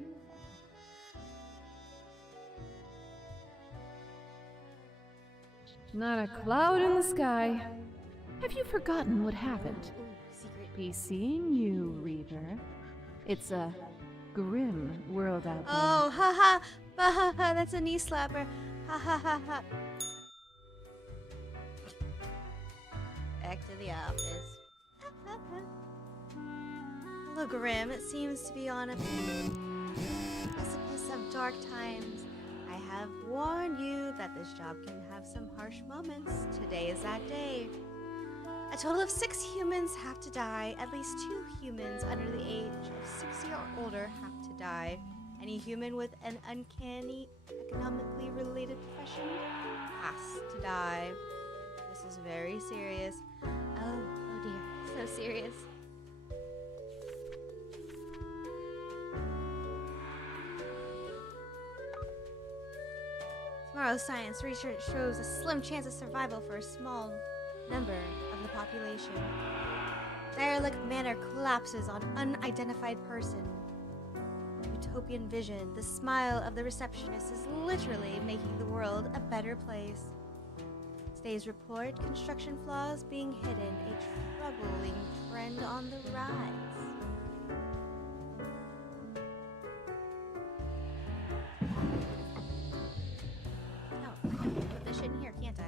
Not a cloud in the sky. Have you forgotten what happened? Secret. Be seeing you, Reaver. It's a grim world out there. Oh, ha ha ha! That's a knee slapper. Ha ha ha ha. Back to the office. Hello, Grim. It seems to be on a precipice of dark times. I have warned you that this job can have some harsh moments. Today is that day. A total of 6 humans have to die. At least 2 humans under the age of 60 or older have to die. Any human with an uncanny, economically related profession has to die. This is very serious. Oh dear, so serious. Neuroscience research shows a slim chance of survival for a small number of the population. Derelict manor collapses on unidentified person. Utopian vision. The smile of the receptionist is literally making the world a better place. Today's report, construction flaws being hidden, a troubling trend on the rise. Oh, I can put this shit in here, can't I?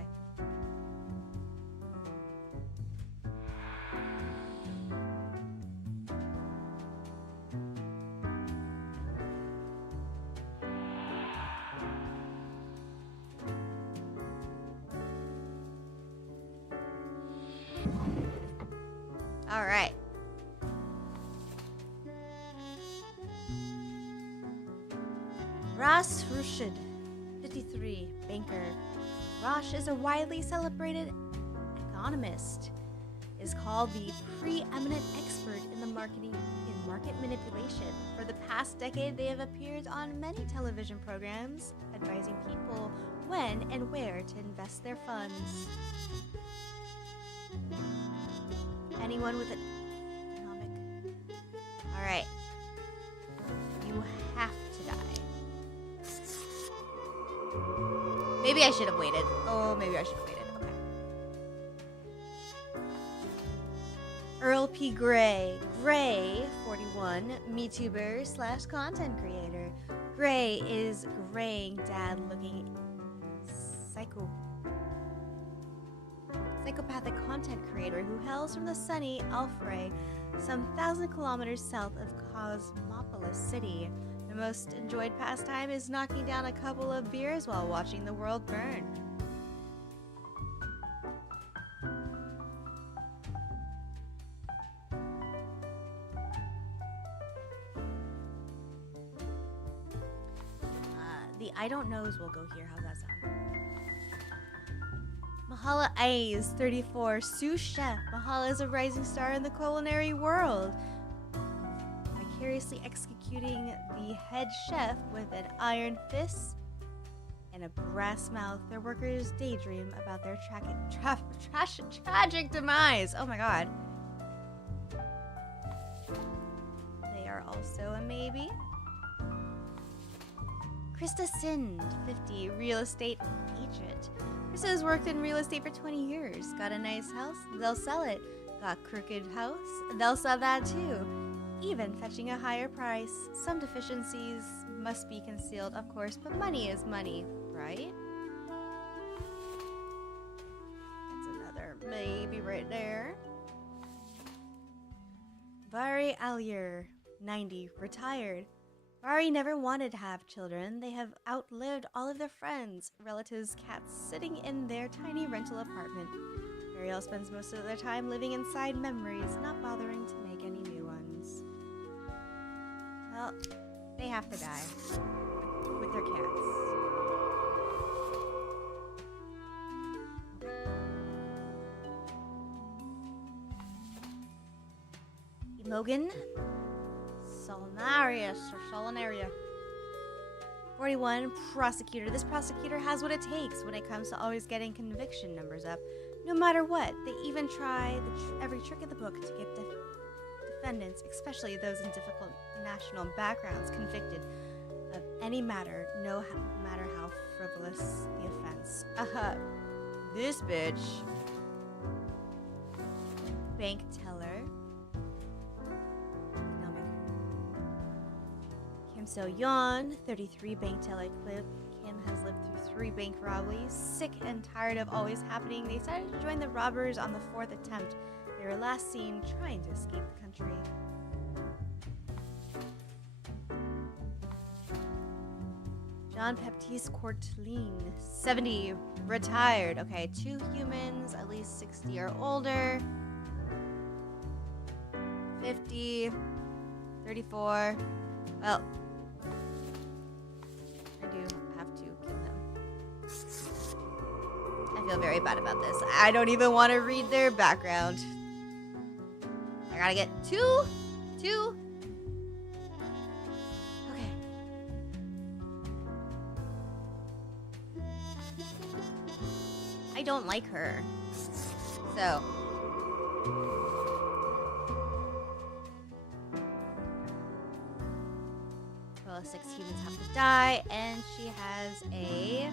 All right. Ras Rushid, 53, banker. Rosh is a widely celebrated economist. Is called the preeminent expert in the market manipulation. For the past decade, they have appeared on many television programs, advising people when and where to invest their funds. Anyone with an economic... Alright. You have to die. Maybe I should have waited. Oh, maybe I should have waited. Okay. Earl P. Gray. Gray, 41, MeTuber / content creator. Gray is graying dad looking psychopathic content creator who hails from the sunny Alfray, some 1,000 kilometers south of Cosmopolis City. The most enjoyed pastime is knocking down a couple of beers while watching the world burn. The I don't knows will go here. How's that sound? Mahala A's 34, sous chef. Mahala is a rising star in the culinary world, vicariously executing the head chef with an iron fist and a brass mouth. Their workers daydream about their tragic demise. Oh my god. They are also a maybe. Krista Sind, 50, real estate agent. Krista has worked in real estate for 20 years. Got a nice house? They'll sell it. Got crooked house? They'll sell that too. Even fetching a higher price. Some deficiencies must be concealed, of course, but money is money, right? That's another maybe right there. Bari Alier, 90, retired. Bari never wanted to have children. They have outlived all of their friends, relatives, cats, sitting in their tiny rental apartment. Ariel spends most of their time living inside memories, not bothering to make any new ones. Well, they have to die. With their cats. Imogen? Solanaria. 41, prosecutor. This prosecutor has what it takes when it comes to always getting conviction numbers up. No matter what, they even try every trick in the book to get defendants, especially those in difficult national backgrounds, convicted of any matter, no matter how frivolous the offense. This bitch. Bank teller. Kim So-yeon, 33, bank teller clip. Kim has lived through 3 bank robberies. Sick and tired of always happening, they decided to join the robbers on the 4th attempt. They were last seen trying to escape the country. Jean-Baptiste Courteline, 70, retired. Okay, 2 humans, at least 60 or older. 50, 34. Well, I do have to kill him. I feel very bad about this. I don't even want to read their background. I gotta get 2. Okay. I don't like her. So. Well, 6 humans have to die, and she has a.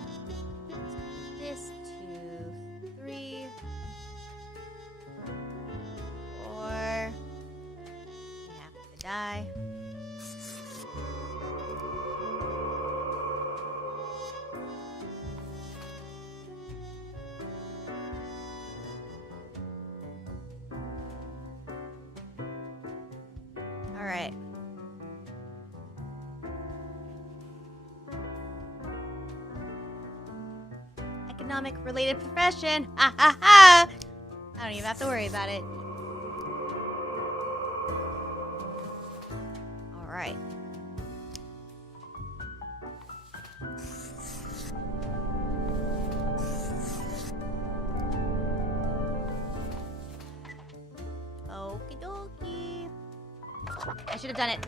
This, 2, 3, 4. We have to die. All right. Economic related profession. Ha ha ha. I don't even have to worry about it. All right. Okie dokie. I should have done it.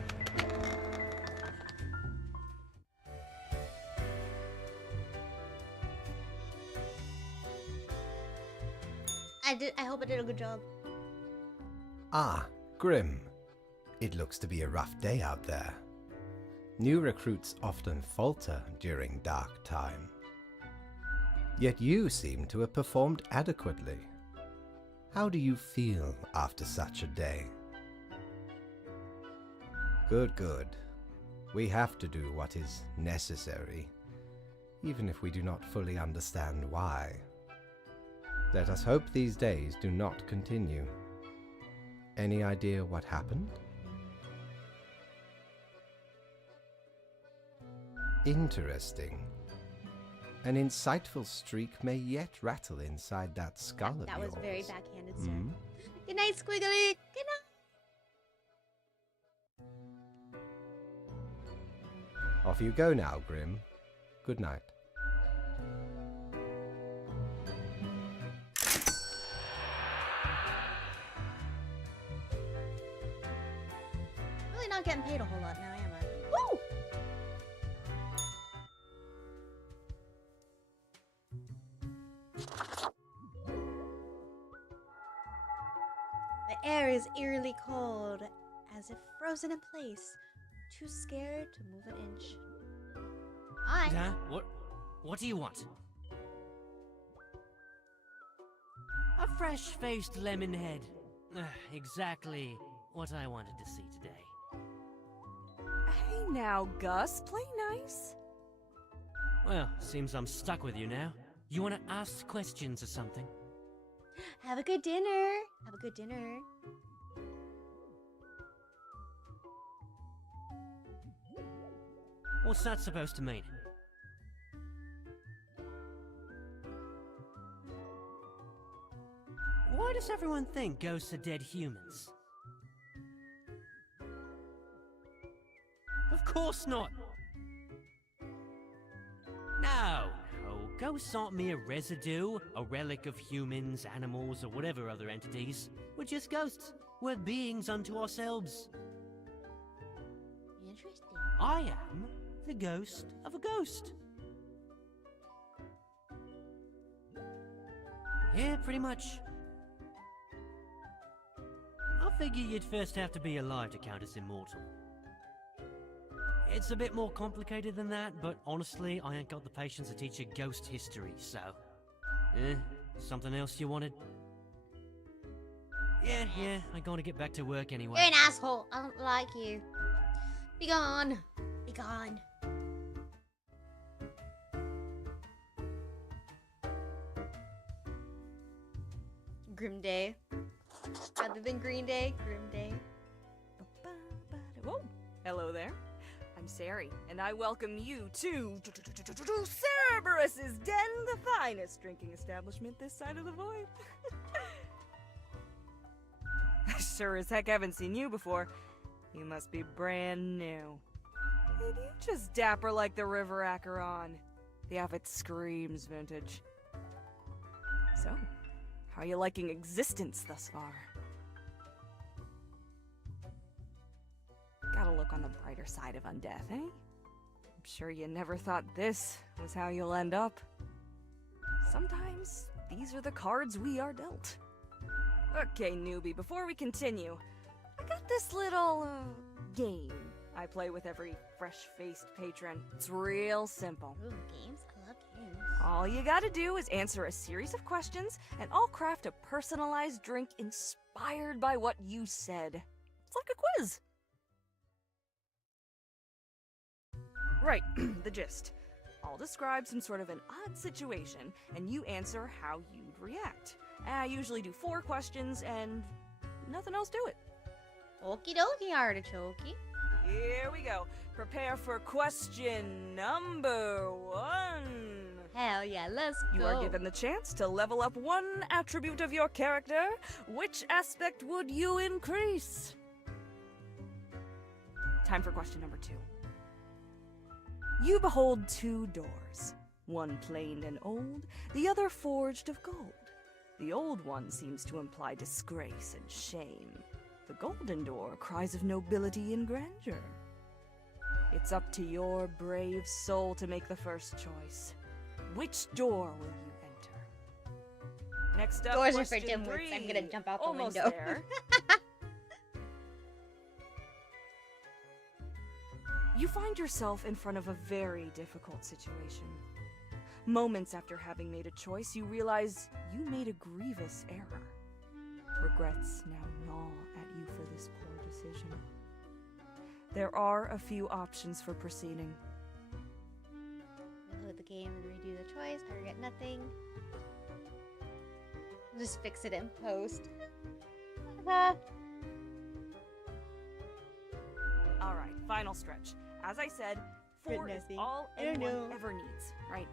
I hope I did a good job. Ah, Grim. It looks to be a rough day out there. New recruits often falter during dark time. Yet you seem to have performed adequately. How do you feel after such a day? Good, good. We have to do what is necessary, even if we do not fully understand why. Let us hope these days do not continue. Any idea what happened? Interesting. An insightful streak may yet rattle inside that skull of That yours. was very backhanded, sir. Hmm? Good night, Squiggly. Good night. Off you go now, Grim. Good night. Really not getting paid a whole lot now, am I? Woo! The air is eerily cold, as if frozen in place, too scared to move an inch. Hi. Huh? What do you want? A fresh-faced lemon head. Exactly what I wanted to see today. Hey now, Gus, play nice. Well, seems I'm stuck with you now. You want to ask questions or something? Have a good dinner. Have a good dinner. What's that supposed to mean? Why does everyone think ghosts are dead humans? Of course not! No, ghosts aren't mere residue, a relic of humans, animals, or whatever other entities. We're just ghosts. We're beings unto ourselves. Interesting. I am the ghost of a ghost. Yeah, pretty much. I figure you'd first have to be alive to count as immortal. It's a bit more complicated than that, but honestly, I ain't got the patience to teach a ghost history, so... something else you wanted? Yeah, I'm gonna get back to work anyway. You're an asshole. I don't like you. Be gone. Be gone. Grim Day. Rather than Green Day, Grim Day. Whoa, hello there. I'm Sari, and I welcome you to Cerberus's Den, the finest drinking establishment this side of the void. I sure as heck haven't seen you before. You must be brand new. And you just dapper like the river Acheron. The outfit screams vintage. So, how are you liking existence thus far? Gotta look on the brighter side of undeath, eh? I'm sure you never thought this was how you'll end up. Sometimes these are the cards we are dealt. Okay, newbie, before we continue, I got this little game I play with every fresh-faced patron. It's real simple. Ooh, games? I love games. All you gotta do is answer a series of questions, and I'll craft a personalized drink inspired by what you said. It's like a quiz. Right, the gist. I'll describe some sort of an odd situation, and you answer how you'd react. I usually do 4 questions, and nothing else to it. Okie dokie, artichoke. Here we go. Prepare for question number 1. Hell yeah, let's go. You are given the chance to level up 1 attribute of your character. Which aspect would you increase? Time for question number 2. You behold 2 doors, one planed and old, the other forged of gold. The old one seems to imply disgrace and shame. The golden door cries of nobility and grandeur. It's up to your brave soul to make the first choice. Which door will you enter? Next up, Doors are for question dimwits. 3. I'm gonna jump out the Almost window. there. You find yourself in front of a very difficult situation. Moments after having made a choice, you realize you made a grievous error. Regrets now gnaw at you for this poor decision. There are a few options for proceeding. Reload the game and redo the choice. I regret nothing. Just fix it in post. Alright, final stretch. As I said, 4 is nothing. all I don't anyone know. ever needs, right?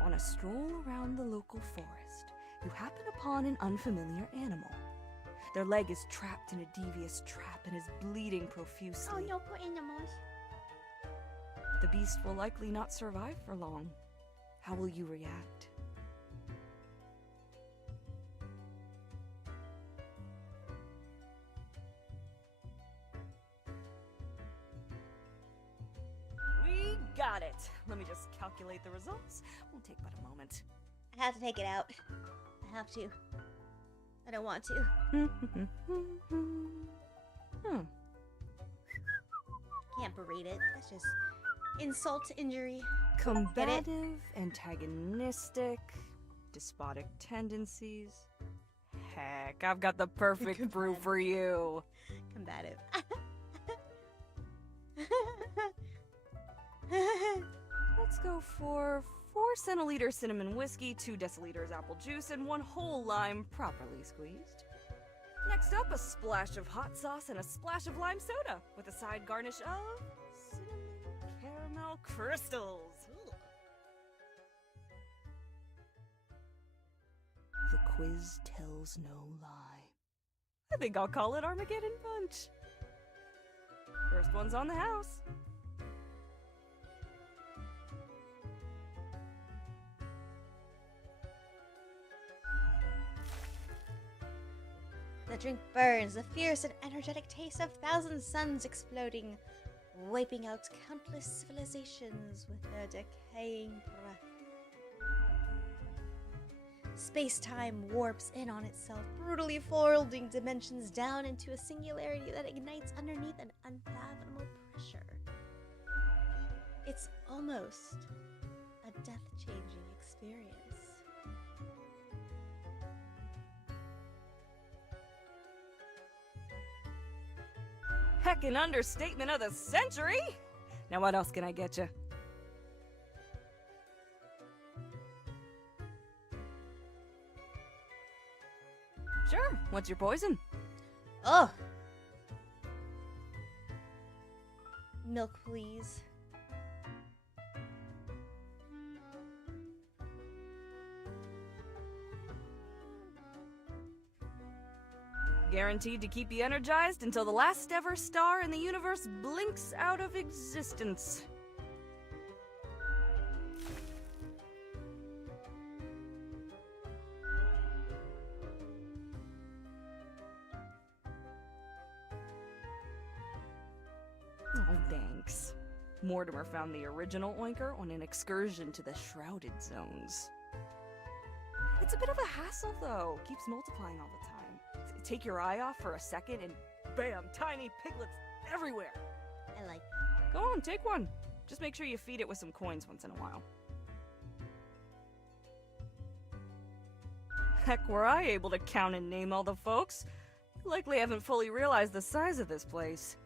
On a stroll around the local forest, you happen upon an unfamiliar animal. Their leg is trapped in a devious trap and is bleeding profusely. Oh no, poor animals. The beast will likely not survive for long. How will you react? We got it. Let me just calculate the results. Won't take but a moment. I have to take it out. I have to. I don't want to. Can't berate it. That's just insult to injury. Combative, antagonistic, despotic tendencies. Heck, I've got the perfect brew for you. Combative. Let's go for 4 centiliters cinnamon whiskey, 2 deciliters apple juice, and 1 whole lime properly squeezed. Next up, a splash of hot sauce and a splash of lime soda, with a side garnish of cinnamon caramel crystals. The quiz tells no lie. I think I'll call it Armageddon Punch. First one's on the house. The drink burns, the fierce and energetic taste of thousand suns exploding, wiping out countless civilizations with their decaying breath. Space-time warps in on itself, brutally folding dimensions down into a singularity that ignites underneath an unfathomable pressure. It's almost a death-changing experience. Heckin' understatement of the century! Now what else can I get you? Sure, what's your poison? Oh! Milk, please. Guaranteed to keep you energized until the last ever star in the universe blinks out of existence. Oh, thanks. Mortimer found the original Oinker on an excursion to the Shrouded Zones. It's a bit of a hassle, though. Keeps multiplying all the time. Take your eye off for a second and bam, tiny piglets everywhere. I like Go on, take one. Just make sure you feed it with some coins once in a while. Heck, were I able to count and name all the folks? You likely haven't fully realized the size of this place.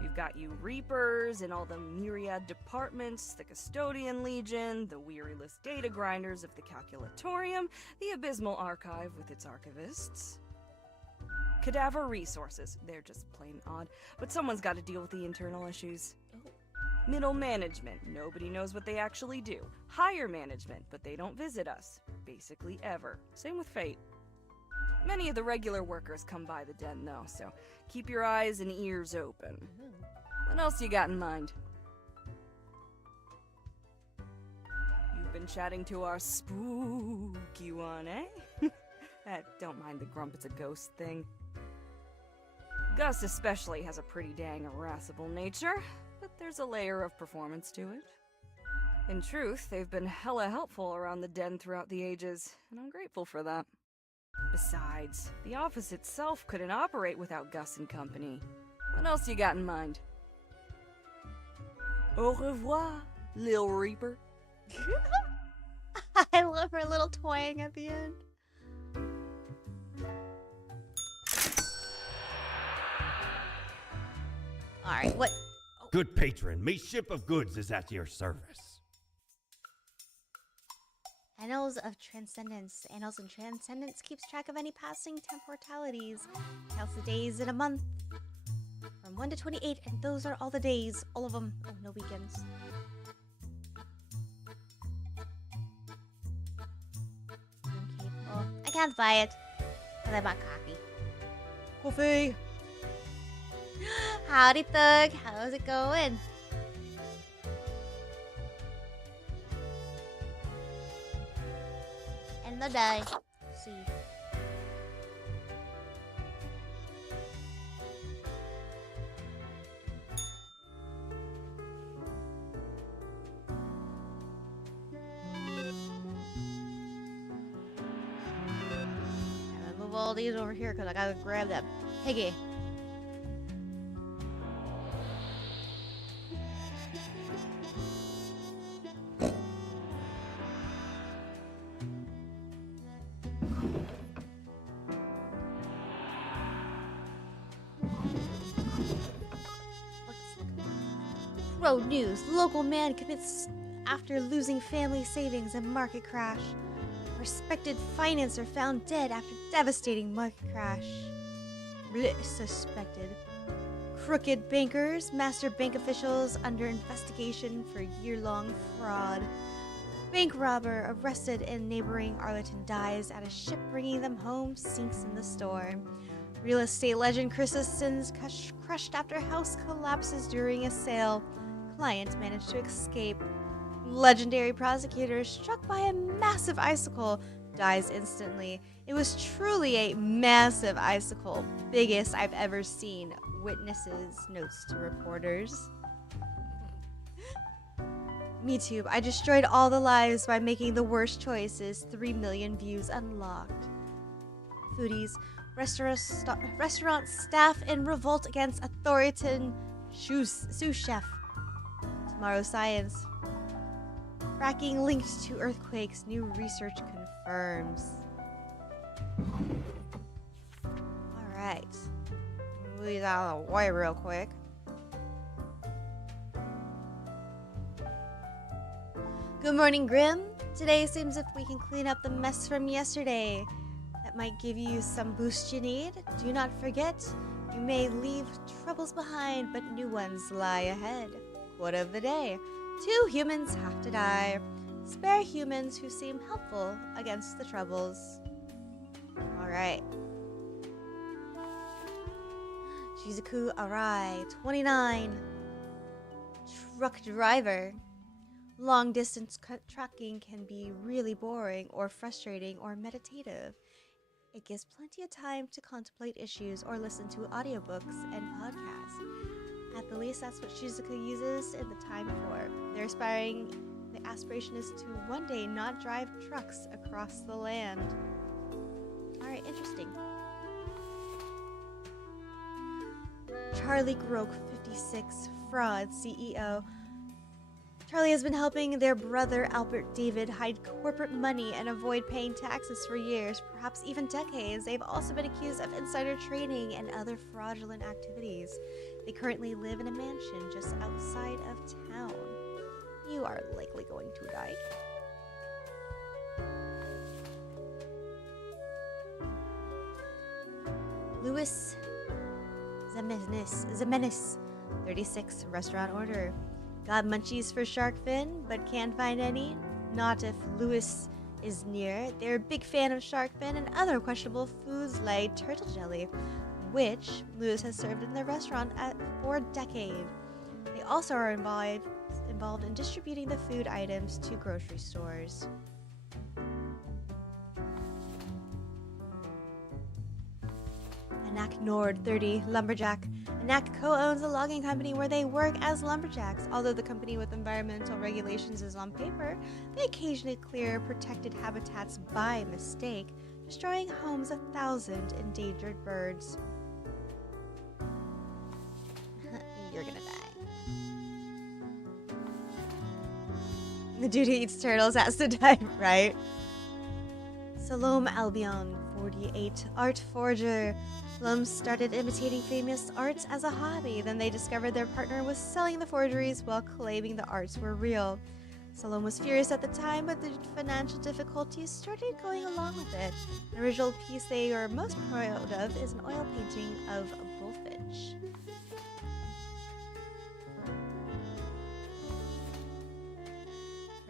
We've got you Reapers and all the myriad departments, the Custodian Legion, the weariless data grinders of the Calculatorium, the Abysmal Archive with its archivists. Cadaver Resources, they're just plain odd, but someone's got to deal with the internal issues. Middle Management, nobody knows what they actually do. Higher Management, but they don't visit us. Basically ever. Same with Fate. Many of the regular workers come by the den though, so keep your eyes and ears open. What else you got in mind? You've been chatting to our spooky one, eh? Don't mind the grump, it's a ghost thing. Gus especially has a pretty dang irascible nature, but there's a layer of performance to it. In truth, they've been hella helpful around the den throughout the ages, and I'm grateful for that. Besides, the office itself couldn't operate without Gus and company. What else you got in mind? Au revoir, Lil Reaper. I love her little twang at the end. Alright, what? Good patron, my ship of goods is at your service. Annals of Transcendence. Annals of Transcendence keeps track of any passing temporalities. Counts the days in a month. From 1 to 28, and those are all the days. All of them. Oh, no weekends. Okay, well, I can't buy it. Because I bought coffee. Coffee! Howdy, Thug. How's it going? And the die. See. I'm gonna move all these over here because I gotta grab that piggy. Road news. Local man commits after losing family savings in market crash. Respected financer found dead after devastating market crash. Blech, suspected. Crooked bankers, master bank officials under investigation for year-long fraud. Bank robber arrested in neighboring Arlington dies at a ship bringing them home sinks in the storm. Real estate legend Chris Sins crushed after house collapses during a sale. Client managed to escape. Legendary prosecutor struck by a massive icicle dies instantly. It was truly a massive icicle, biggest I've ever seen. Witnesses notes to reporters. Me too. I destroyed all the lives by making the worst choices. 3 million views unlocked. Foodies. Restaurant staff in revolt against authoritarian sous chef. Tomorrow's science. Fracking linked to earthquakes. New research confirms. Alright. Move these out of the way real quick. Good morning, Grim. Today seems if we can clean up the mess from yesterday. That might give you some boost you need. Do not forget, you may leave troubles behind, but new ones lie ahead. Quote of the day. 2 humans have to die. Spare humans who seem helpful against the troubles. Alright. Shizuku Arai, 29. Truck driver. Long distance trucking can be really boring or frustrating or meditative. It gives plenty of time to contemplate issues or listen to audiobooks and podcasts. At the least, that's what Shizuka uses in the time before. The aspiration is to one day not drive trucks across the land. Alright, interesting. Charlie Groke, 56, fraud CEO. Charlie has been helping their brother Albert David hide corporate money and avoid paying taxes for years, perhaps even decades. They've also been accused of insider trading and other fraudulent activities. They currently live in a mansion just outside of town. You are likely going to die. Louis Zemenis, 36, restaurant order. Got munchies for shark fin, but can't find any? Not if Louis is near. They're a big fan of shark fin and other questionable foods like turtle jelly, which Louis has served in their restaurant for a decade. They also are involved in distributing the food items to grocery stores. Anak Nord, 30, lumberjack. Anak co-owns a logging company where they work as lumberjacks. Although the company with environmental regulations is on paper, they occasionally clear protected habitats by mistake, destroying homes of 1,000 endangered birds. You're gonna die. The dude who eats turtles has to die, right? Salome Albion, 48, art forger. Plums started imitating famous arts as a hobby. Then they discovered their partner was selling the forgeries while claiming the arts were real. Salome was furious at the time, but the financial difficulties started going along with it. The original piece they are most proud of is an oil painting of a bullfinch.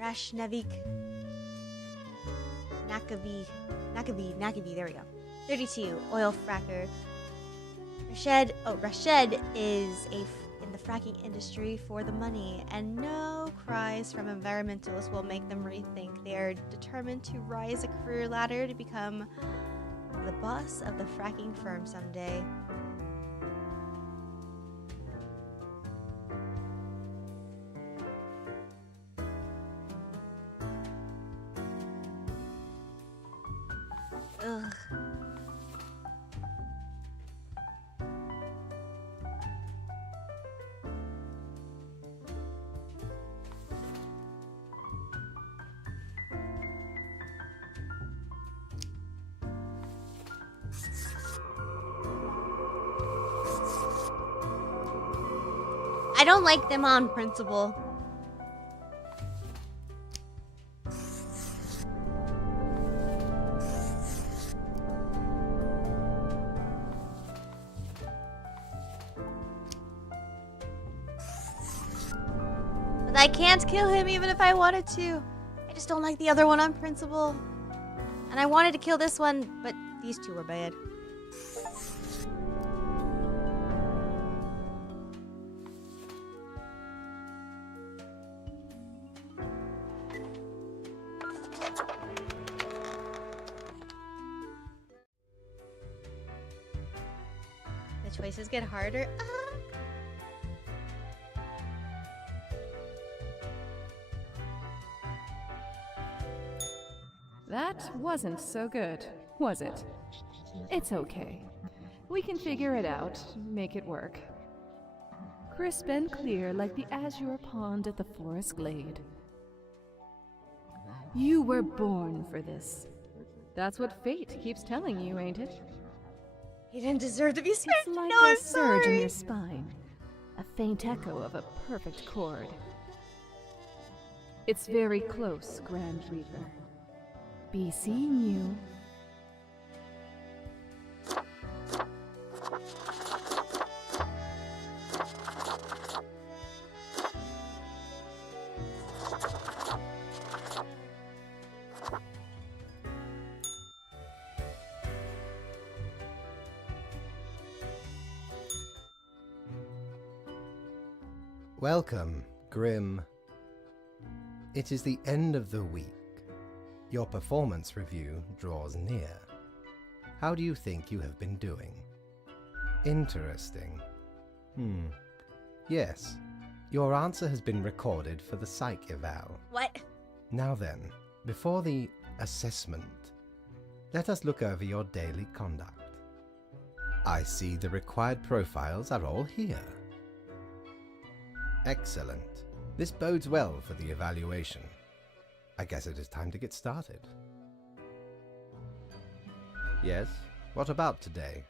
Rashnavik Nakavi, there we go. 32, oil fracker. Rashed is in the fracking industry for the money, and no cries from environmentalists will make them rethink. They are determined to rise a career ladder to become the boss of the fracking firm someday. Ugh. I don't like them on principle. But I can't kill him even if I wanted to. I just don't like the other one on principle. And I wanted to kill this one, but these two were bad. The choices get harder. That wasn't so good, was it? It's okay. We can figure it out, make it work. Crisp and clear like the azure pond at the forest glade. You were born for this. That's what fate keeps telling you, ain't it? He didn't deserve to be spared. It's like No, a I'm surge in sorry. your spine. A faint echo of a perfect chord. It's very close, Grand Reaper. Be seeing you. Welcome, Grim. It is the end of the week. Your performance review draws near. How do you think you have been doing? Interesting. Yes, your answer has been recorded for the psych eval. What? Now then, before the assessment, let us look over your daily conduct. I see the required profiles are all here. Excellent. This bodes well for the evaluation. I guess it is time to get started. Yes, what about today?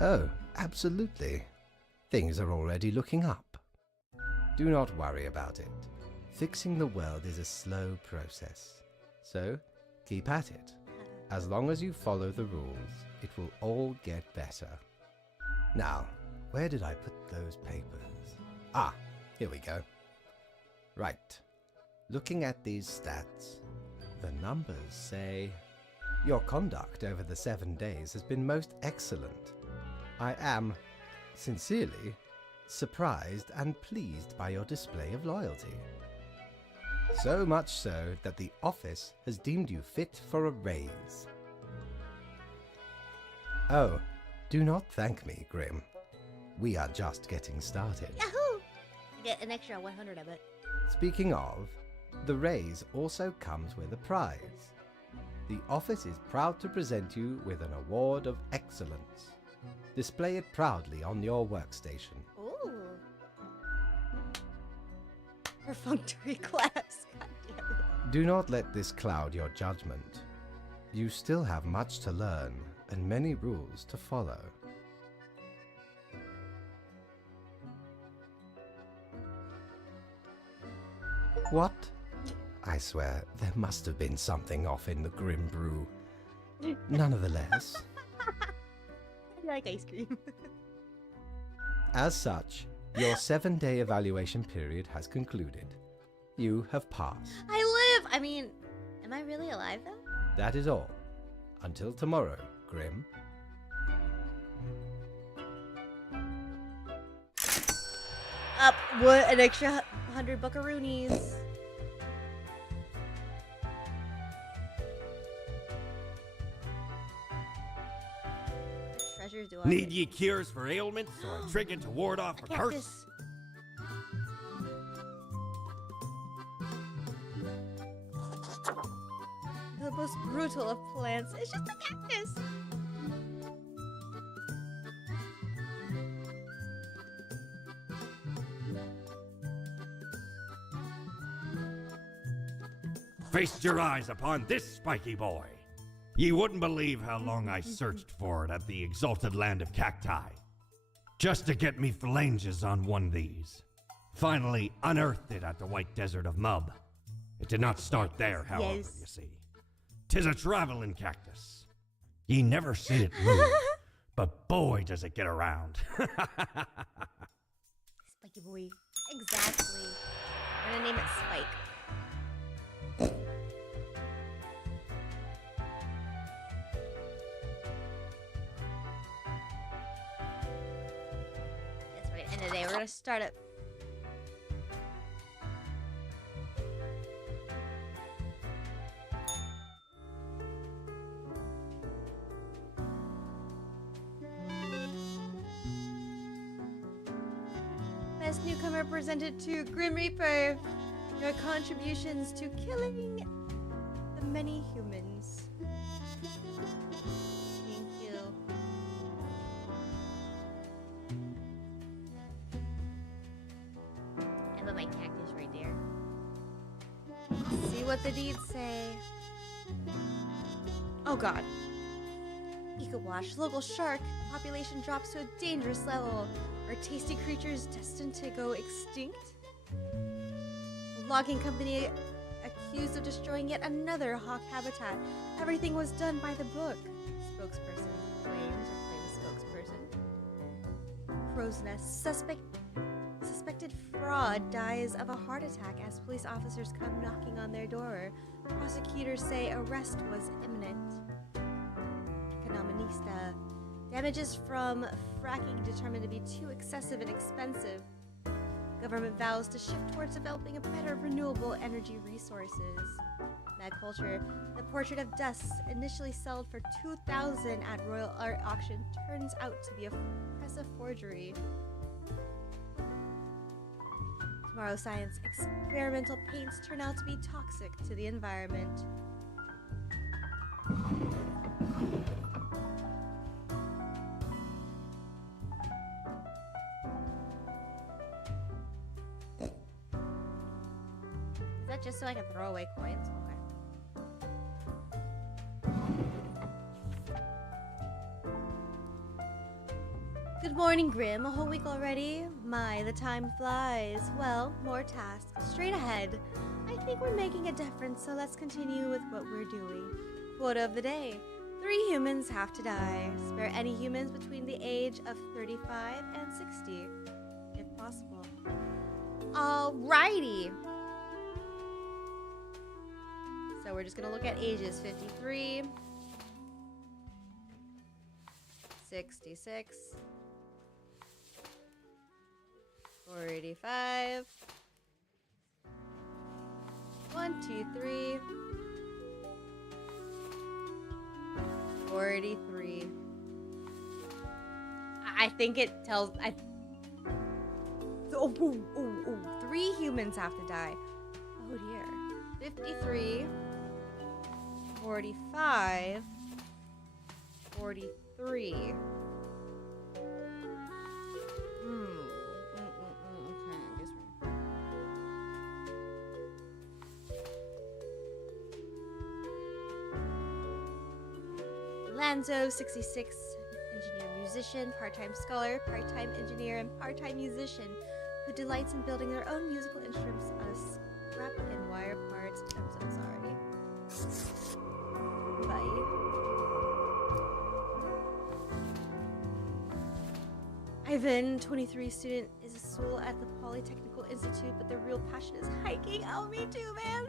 Oh, absolutely. Things are already looking up. Do not worry about it. Fixing the world is a slow process. So, keep at it. As long as you follow the rules, it will all get better. Now, where did I put those papers? Ah, here we go. Right. Looking at these stats, the numbers say your conduct over the 7 days has been most excellent. I am, sincerely, surprised and pleased by your display of loyalty. So much so that the office has deemed you fit for a raise. Oh, do not thank me, Grim. We are just getting started. Yahoo! I get an extra 100 of it. Speaking of, the raise also comes with a prize. The office is proud to present you with an award of excellence. Display it proudly on your workstation. Ooh. Perfunctory class. God damn it. Do not let this cloud your judgment. You still have much to learn and many rules to follow. What? I swear, there must have been something off in the Grim Brew. Nonetheless, I like ice cream. as such, your 7-day evaluation period has concluded. You have passed. I live! I mean, am I really alive though? That is all. Until tomorrow, Grim. Up, what? An extra 100 buckaroonies. What treasures do I Need get? ye cures for ailments or a trinket to ward off a curse? Cactus. The most brutal of plants. It's just a cactus. Feast your eyes upon this spiky boy. Ye wouldn't believe how long I searched for it at the exalted land of cacti. Just to get me phalanges on one of these. Finally unearthed it at the white desert of Mub. It did not start there, however, Yes. you see. 'Tis a traveling cactus. Ye never seen it move, but boy does it get around. Spiky boy. Exactly. I'm gonna name it Spike. That's right. End of the day. We're gonna start it. Best newcomer presented to Grim Reaper. Your contributions to killing the many humans. Thank you. I put my cactus right there. See what the deeds say. Oh god. Eco-wash, local shark. Population drops to a dangerous level. Are tasty creatures destined to go extinct? A logging company accused of destroying yet another hawk habitat. Everything was done by the book. Spokesperson claims spokesperson. Crow's nest. Suspected fraud dies of a heart attack as police officers come knocking on their door. Prosecutors say arrest was imminent. Economista. Damages from fracking determined to be too excessive and expensive. Government vows to shift towards developing a better renewable energy resources. that culture. The portrait of Dust, initially sold for 2,000 at Royal Art Auction, turns out to be a impressive forgery. Tomorrow Science, experimental paints turn out to be toxic to the environment. Is that just so I can throw away coins? Okay. Good morning, Grim. A whole week already? My, the time flies. Well, more tasks. Straight ahead. I think we're making a difference, so let's continue with what we're doing. Quote of the day. 3 humans have to die. Spare any humans between the age of 35 and 60, if possible. Alrighty. So we're just gonna look at ages. 53, 66, 45, 1, 2, 3, 43. I think it tells. 3 humans have to die. Oh dear. 53, 45, 43. Okay, I guess we're... Lanzo, 66, engineer musician, part-time scholar, part-time engineer, and part-time musician who delights in building their own musical instruments out of scrap and wire parts. I'm so sorry. Bye. Ivan, 23 student, is a soul at the Polytechnical Institute, but their real passion is hiking. Oh, me too, man.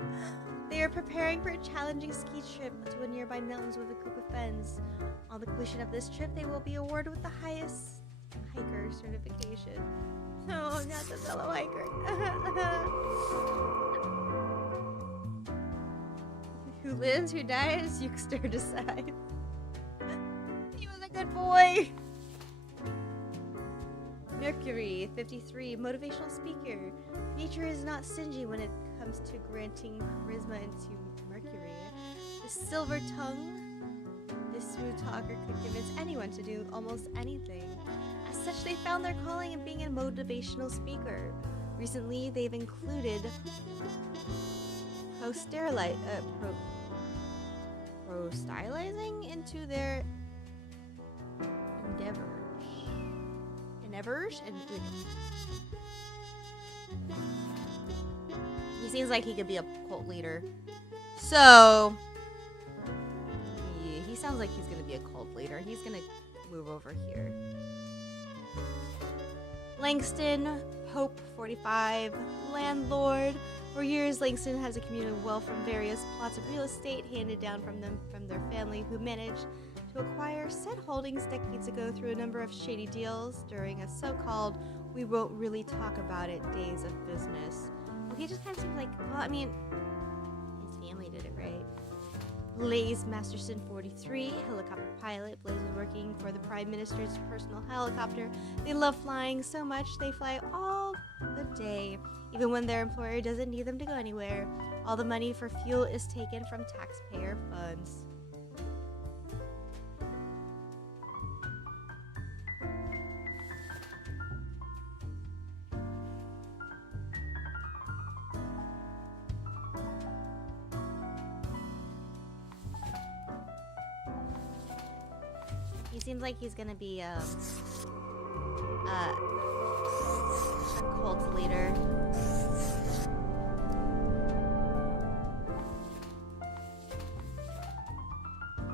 They are preparing for a challenging ski trip to a nearby mountains with a group of friends. On the completion of this trip, they will be awarded with the highest hiker certification. No, not the fellow hiker. Who lives, who dies, Yukster decides. He was a good boy. Mercury, 53, motivational speaker. Nature is not stingy when it comes to granting charisma into Mercury. The silver tongue, this smooth talker could convince anyone to do almost anything. As such, they found their calling in being a motivational speaker. Recently, they've included pro-stylizing into their endeavors, and he seems like he could be a cult leader. So yeah, he sounds like he's gonna be a cult leader. He's gonna move over here. Langston, Pope, 45, landlord. For years, Langston has accumulated wealth from various plots of real estate handed down from their family, who managed to acquire said holdings decades ago through a number of shady deals during a so-called "we won't really talk about it" days of business. Well, he just kind of seems like, well, I mean, his family did it, right? Blaze Masterson, 43, helicopter pilot. Blaze was working for the Prime Minister's personal helicopter. They love flying so much they fly all the day, even when their employer doesn't need them to go anywhere. All the money for fuel is taken from taxpayer funds. He seems like he's gonna be a cult leader.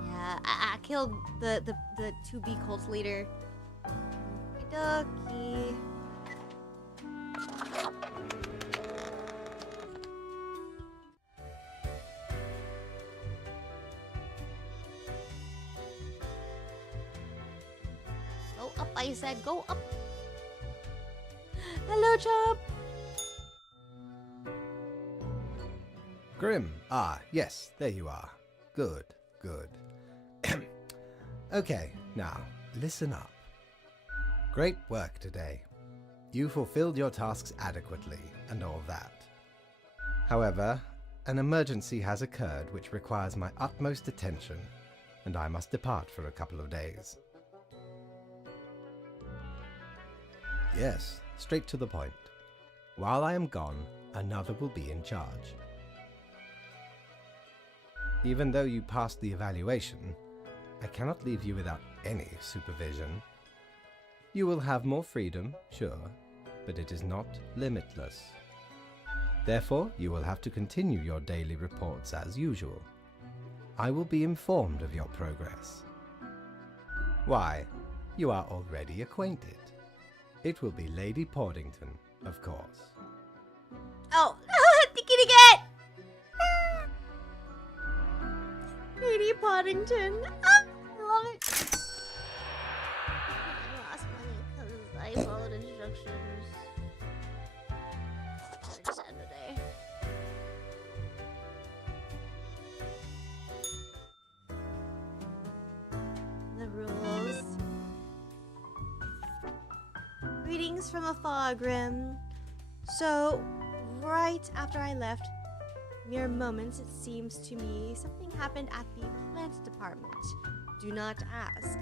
Yeah, I killed the to-be cult leader. Okie Go up, I said, go up. Hello, Chomp. Grim. Ah, yes, there you are. Good, good. Okay, now, listen up. Great work today. You fulfilled your tasks adequately, and all that. However, an emergency has occurred which requires my utmost attention, and I must depart for a couple of days. Yes, straight to the point. While I am gone, another will be in charge. Even though you passed the evaluation, I cannot leave you without any supervision. You will have more freedom, sure, but it is not limitless. Therefore, you will have to continue your daily reports as usual. I will be informed of your progress. Why, you are already acquainted. It will be Lady Portington, of course. Oh, thinking again! Lady Poddington. I love it. I lost money because I followed instructions. I just had today. The rules. Greetings from afar, Grim. So, right after I left, mere moments it seems to me, something happened at the plant department. Do not ask.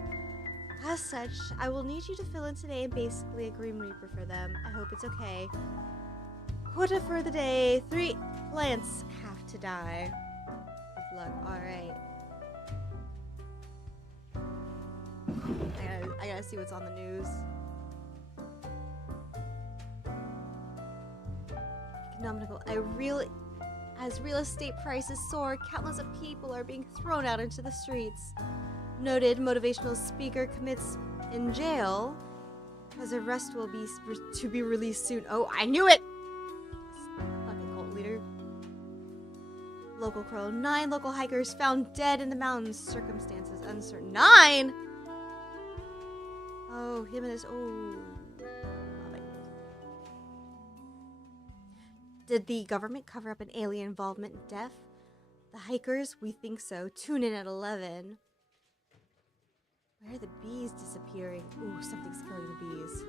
As such, I will need you to fill in today and basically a Grim Reaper for them. I hope it's okay. Quota for the day. 3 plants have to die. Good luck. Alright. I gotta see what's on the news. Economical. As real estate prices soar, countless of people are being thrown out into the streets. Noted motivational speaker commits in jail. His arrest will be to be released soon. Oh, I knew it! Fucking cult leader. Local crow. 9 local hikers found dead in the mountains. Circumstances uncertain. 9? Oh, him and his... Oh. Did the government cover up an alien involvement in death? The hikers? We think so. Tune in at 11. Where are the bees disappearing? Ooh, something's killing the bees.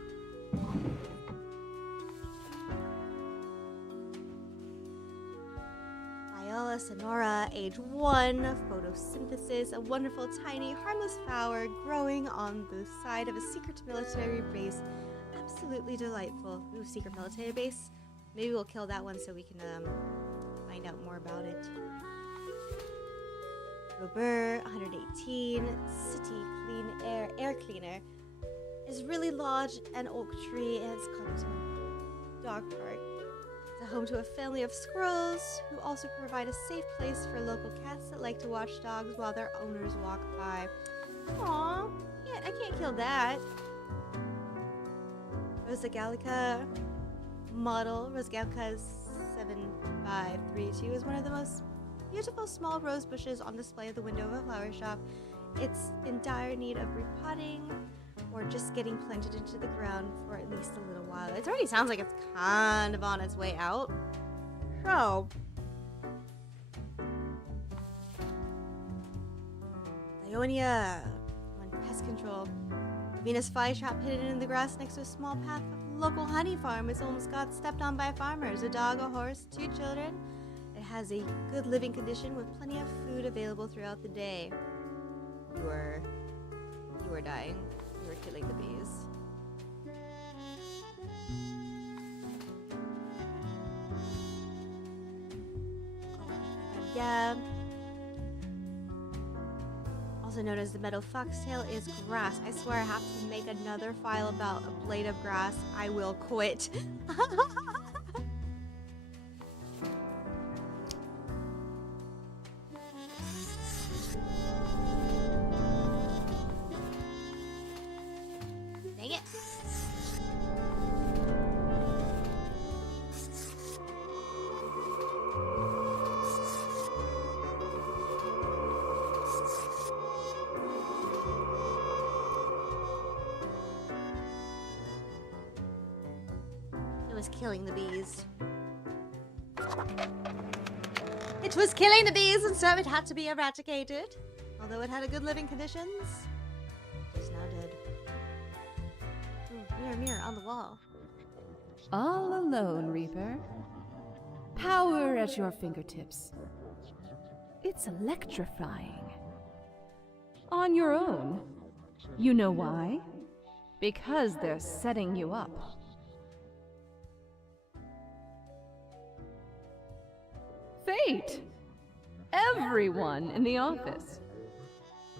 Viola Sonora, age 1, photosynthesis, a wonderful, tiny, harmless flower growing on the side of a secret military base. Absolutely delightful. Ooh, secret military base? Maybe we'll kill that one so we can find out more about it. Robert, 118, city clean air cleaner, is really large and oak tree and it's come to dog park. It's a home to a family of squirrels who also provide a safe place for local cats that like to watch dogs while their owners walk by. Aww, yeah, I can't kill that. Rosa Gallica. Model Rosgalka 7532 is one of the most beautiful small rose bushes on display at the window of a flower shop. It's in dire need of repotting or just getting planted into the ground for at least a little while. It already sounds like it's kind of on its way out. So, Ionia on pest control. Venus flytrap hidden in the grass next to a small path of local honey farm. It's almost got stepped on by farmers. A dog, a horse, 2 children. It has a good living condition with plenty of food available throughout the day. You are dying. You are killing the bees. Yeah. Also known as the meadow foxtail, is grass. I swear I have to make another file about a blade of grass. I will quit. Dang it. Killing the bees. It It was killing the bees, and so it had to be eradicated. Although it had a good living conditions, it's now dead. Ooh, mirror, mirror on the wall. All alone, Reaper. Power at your fingertips. It's electrifying. On your own. You know why? Because they're setting you up. Fate! Everyone in the office.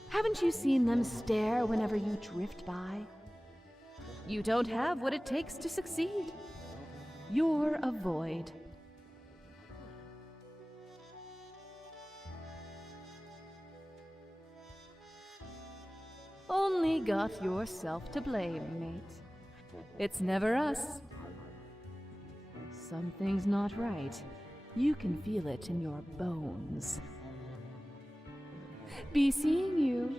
Haven't you seen them stare whenever you drift by? You don't have what it takes to succeed. You're a void. Only got yourself to blame, mate. It's never us. Something's not right. You can feel it in your bones. Be seeing you.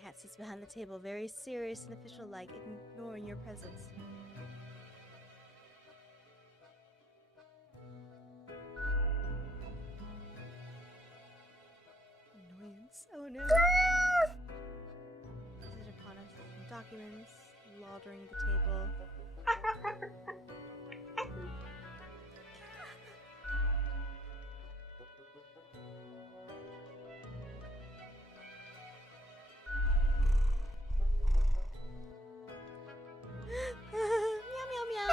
Cat sits behind the table, very serious and official-like, ignoring your presence. Annoyance. Oh no. Visit upon us. Documents, laundering the table. Meow meow meow.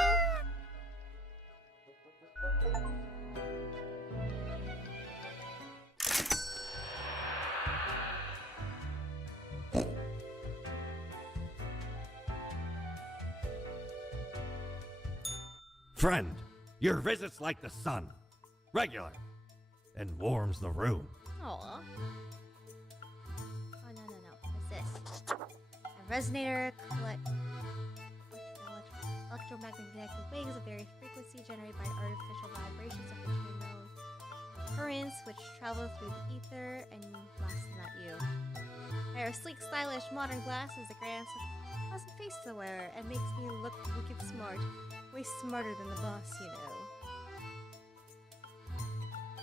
Friend, your visit's like the sun. Regular. And warms the room. Aw. Oh no. What's this? A resonator electromagnetic waves of varied frequency generated by artificial vibrations of internal currents which travel through the ether and blast them at you. Pair of sleek, stylish, modern glasses that grants a pleasant face to the wearer and makes me look wicked smart. Way smarter than the boss, you know.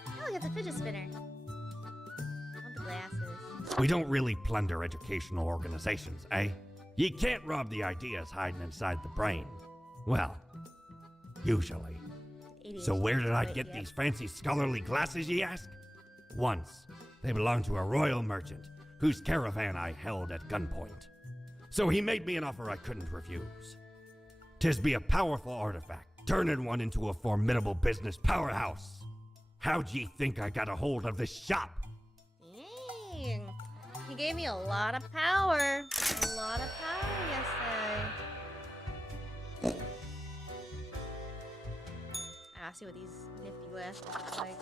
Oh, look at the fidget spinner. I want the glasses. We don't really plunder educational organizations, eh? You can't rob the ideas hiding inside the brain. Well, usually. So where did I get these fancy scholarly glasses, ye ask? Once, they belonged to a royal merchant, whose caravan I held at gunpoint. So he made me an offer I couldn't refuse. 'Tis be a powerful artifact, turning one into a formidable business powerhouse. How'd ye think I got a hold of this shop? Dang. He gave me a lot of power. A lot of power, yes, I see what these nifty glasses look like.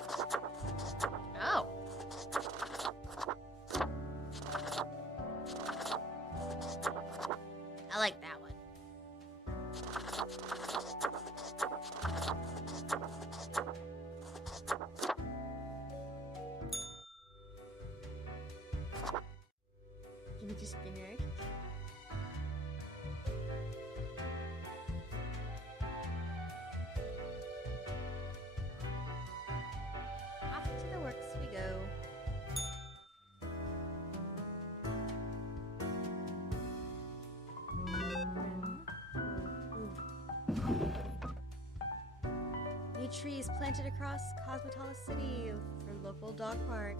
Oh. I like that one. Give me the spinner. Off to the works we go. New trees planted across Cosmopolis City for local dog park.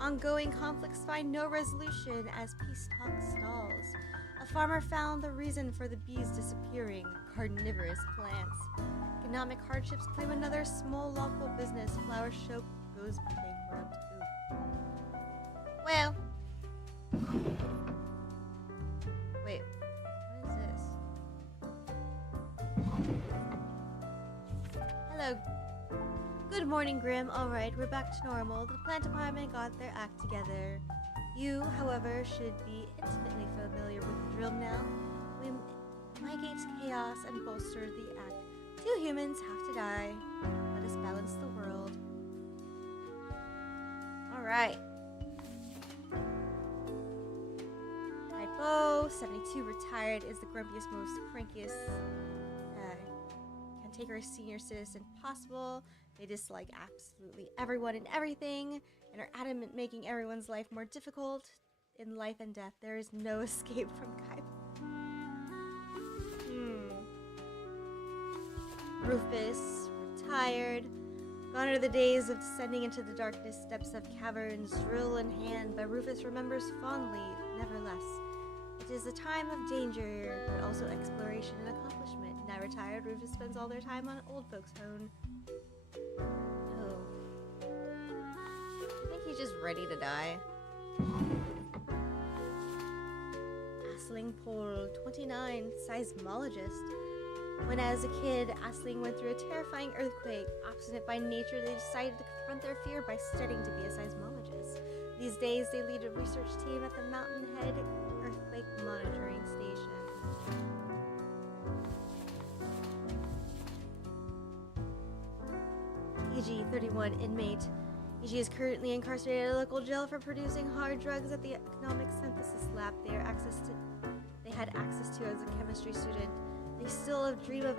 Ongoing conflicts find no resolution as peace talk stalls. A farmer found the reason for the bees disappearing: carnivorous plants. Economic hardships claim another small local business. Flower show goes bankrupt. Ooh. Well. Wait. What is this? Hello. Good morning, Grim. Alright, we're back to normal. The plant department got their act together. You, however, should be intimately familiar with the drill now. We mitigate chaos and bolster the act. 2 humans have to die. Let us balance the world. Alright. Typo 72 retired is the grumpiest, most crankiest cantankerous senior citizen possible. They dislike absolutely everyone and everything and are adamant making everyone's life more difficult. In life and death, there is no escape from Kaiba. Rufus, retired. Gone are the days of descending into the darkness steps of caverns, drill in hand, but Rufus remembers fondly, nevertheless. It is a time of danger, but also exploration and accomplishment. Now retired, Rufus spends all their time on old folks' home. Oh. I think he's just ready to die. Aisling Pole, 29, seismologist. When as a kid, Aisling went through a terrifying earthquake. Obstinate by nature, they decided to confront their fear by studying to be a seismologist. These days, they lead a research team at the Mountainhead Earthquake Monitoring Station. EG, 31, inmate. EG is currently incarcerated at a local jail for producing hard drugs at the economic synthesis lab they had access to as a chemistry student. They still dream of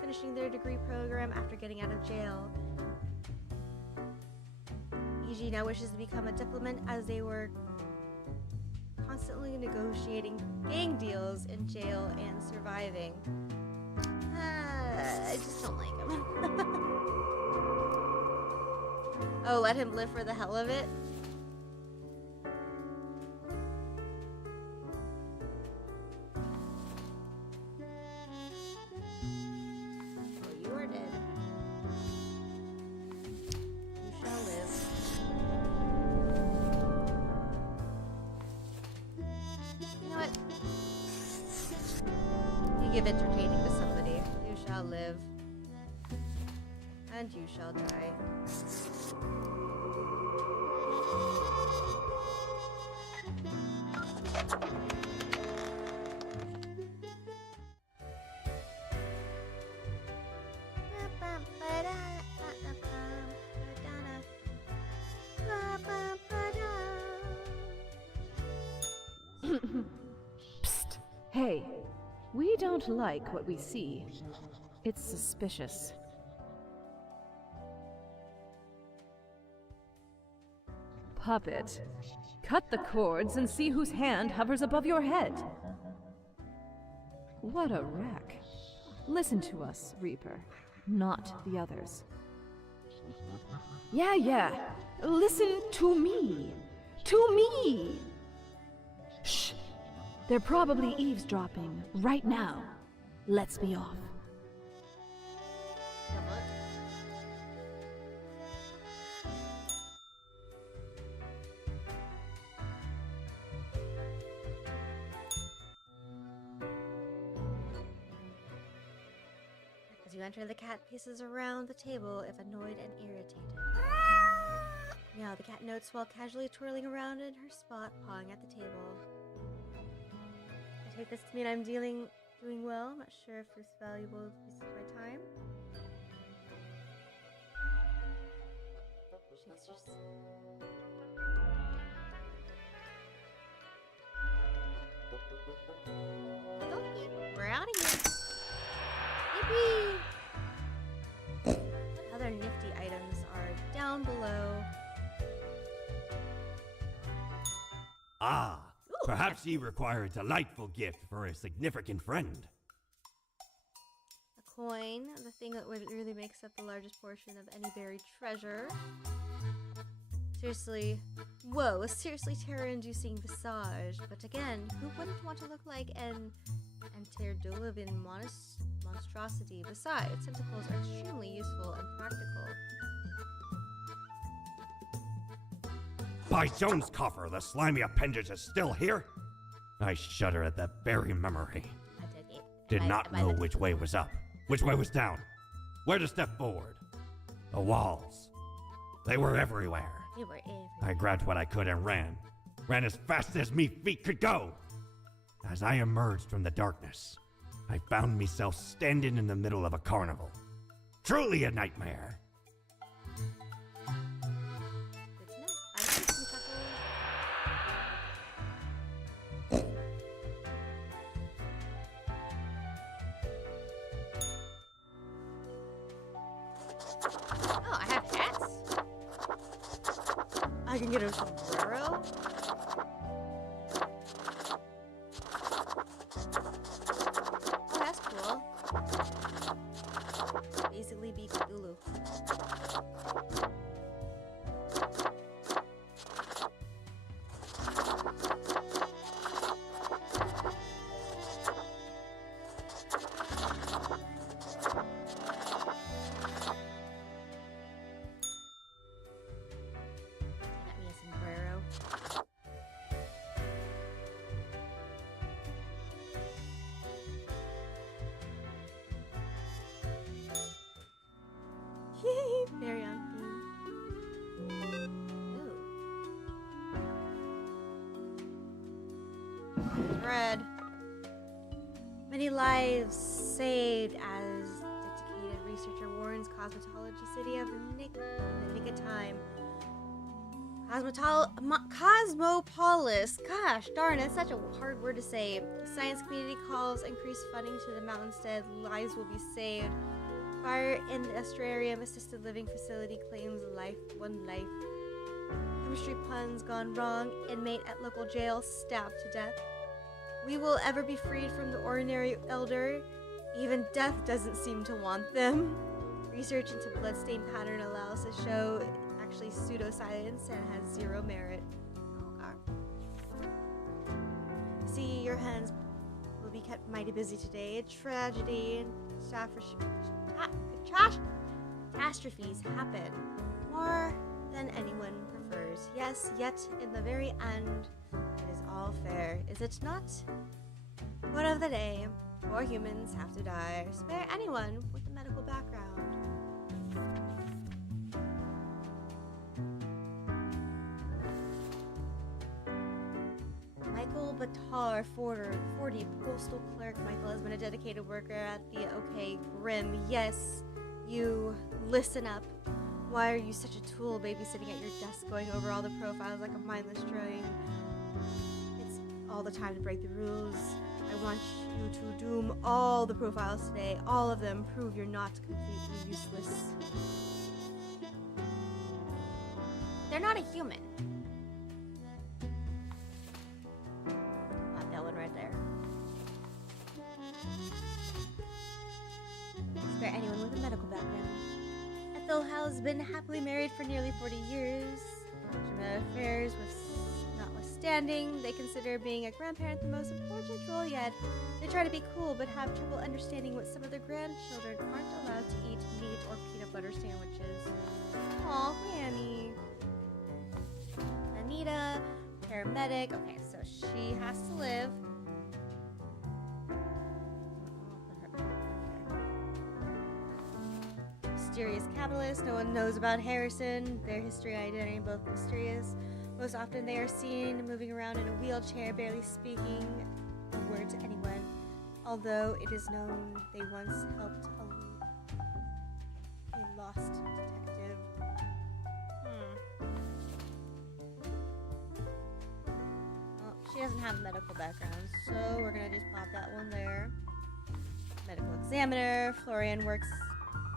finishing their degree program after getting out of jail. EG now wishes to become a diplomat as they were constantly negotiating gang deals in jail and surviving. I just don't like him. Oh, let him live for the hell of it? Oh, you are dead. You shall live. You know what? You give entertaining to somebody. You shall live. And you shall die. Psst. Hey, we don't like what we see. It's suspicious. Puppet, cut the cords and see whose hand hovers above your head. What a wreck. Listen to us, Reaper, not the others. Yeah. Listen to me. To me! Shh. They're probably eavesdropping right now. Let's be off. As you enter, the cat paces around the table if annoyed and irritated. Now the cat notes while casually twirling around in her spot, pawing at the table. I take this to mean I'm doing well. I'm not sure if this is valuable use of my time. Shakes her okay, we're out of here. Yippee! What other nifty items are down below? Ah, perhaps ye require a delightful gift for a significant friend. A coin, the thing that really makes up the largest portion of any buried treasure. Seriously, whoa, a seriously terror-inducing visage. But again, who wouldn't want to look like an Anterdolivin monstrosity? Besides, tentacles are extremely useful and practical. By Jones' coffer, the slimy appendage is still here? I shudder at that very memory. I took it. Did not know which way was up, which way was down, where to step forward. The walls. They were everywhere. They were everywhere. I grabbed what I could and ran. Ran as fast as me feet could go. As I emerged from the darkness, I found myself standing in the middle of a carnival. Truly a nightmare. Good to know. I think we talk Oh, I have hats. I can get a sombrero. Oh, that's cool. Basically, be Cthulhu. Got me a sombrero. Yay! Very on theme. Ooh. Red. Many lives saved as dedicated researcher warns cosmetology city of the nick of time. Cosmopolis. Gosh darn, it's such a hard word to say. The science community calls increased funding to the mountainstead. Lives will be saved. Fire in the estuarium assisted living facility claims one life. Chemistry puns gone wrong. Inmate at local jail stabbed to death. We will ever be freed from the ordinary elder. Even death doesn't seem to want them. Research into bloodstain pattern allows to show actually pseudoscience and has zero merit. Oh god. See, your hands will be kept mighty busy today. A tragedy and catastrophes happen more than anyone prefers. Yes, yet in the very end, it is all fair, is it not? Word of the day: 4 humans have to die. Spare anyone with a medical background. Michael Batar, 40, postal clerk. Michael has been a dedicated worker at the OK Grim. Yes, you listen up. Why are you such a tool, babysitting at your desk, going over all the profiles like a mindless drone? It's all the time to break the rules. I want you to doom all the profiles today. All of them. Prove you're not completely useless. They're not a human. That one right there. Spare anyone with a medical background. Ethel has been happily married for nearly 40 years. Dramatic affairs notwithstanding, they consider being a grandparent the most important role yet. They try to be cool, but have trouble understanding what some of their grandchildren aren't allowed to eat: meat or peanut butter sandwiches. Aw, Granny. Anita, paramedic. Okay, so she has to live. Mysterious capitalist. No one knows about Harrison. Their history and identity both mysterious. Most often they are seen moving around in a wheelchair, barely speaking a word to anyone. Although it is known they once helped a lost detective. Well, she doesn't have a medical background, so we're gonna just pop that one there. Medical examiner. Florian works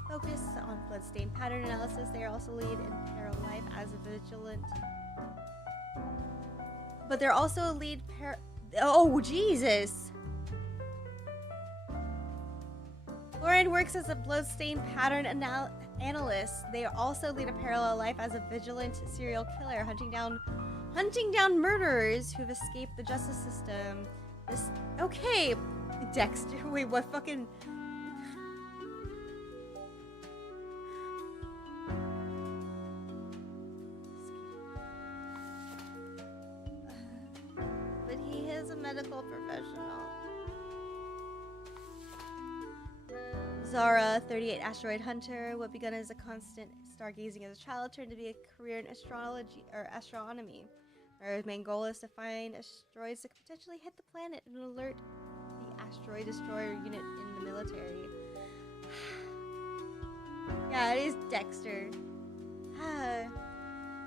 focus on bloodstain pattern analysis. They are also lead in Peril Life as a vigilant. But they're also a lead Oh, Jesus! Florian works as a bloodstain pattern analyst. They also lead a parallel life as a vigilant serial killer, hunting down murderers who've escaped the justice system. Okay, Dexter. Wait, what fucking? But he is a medical professional. Zara, 38 asteroid hunter, what begun as a constant stargazing as a child turned to be a career in astrology or astronomy. Our main goal is to find asteroids that could potentially hit the planet and alert the asteroid destroyer unit in the military. Yeah, it is Dexter.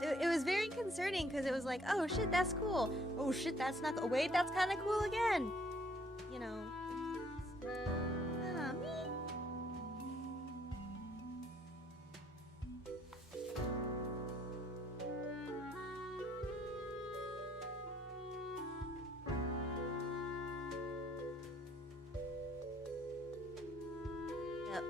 It was very concerning because it was like, oh shit, that's cool. Oh shit, that's not cool. Wait, that's kind of cool again. You know. Me. Yep.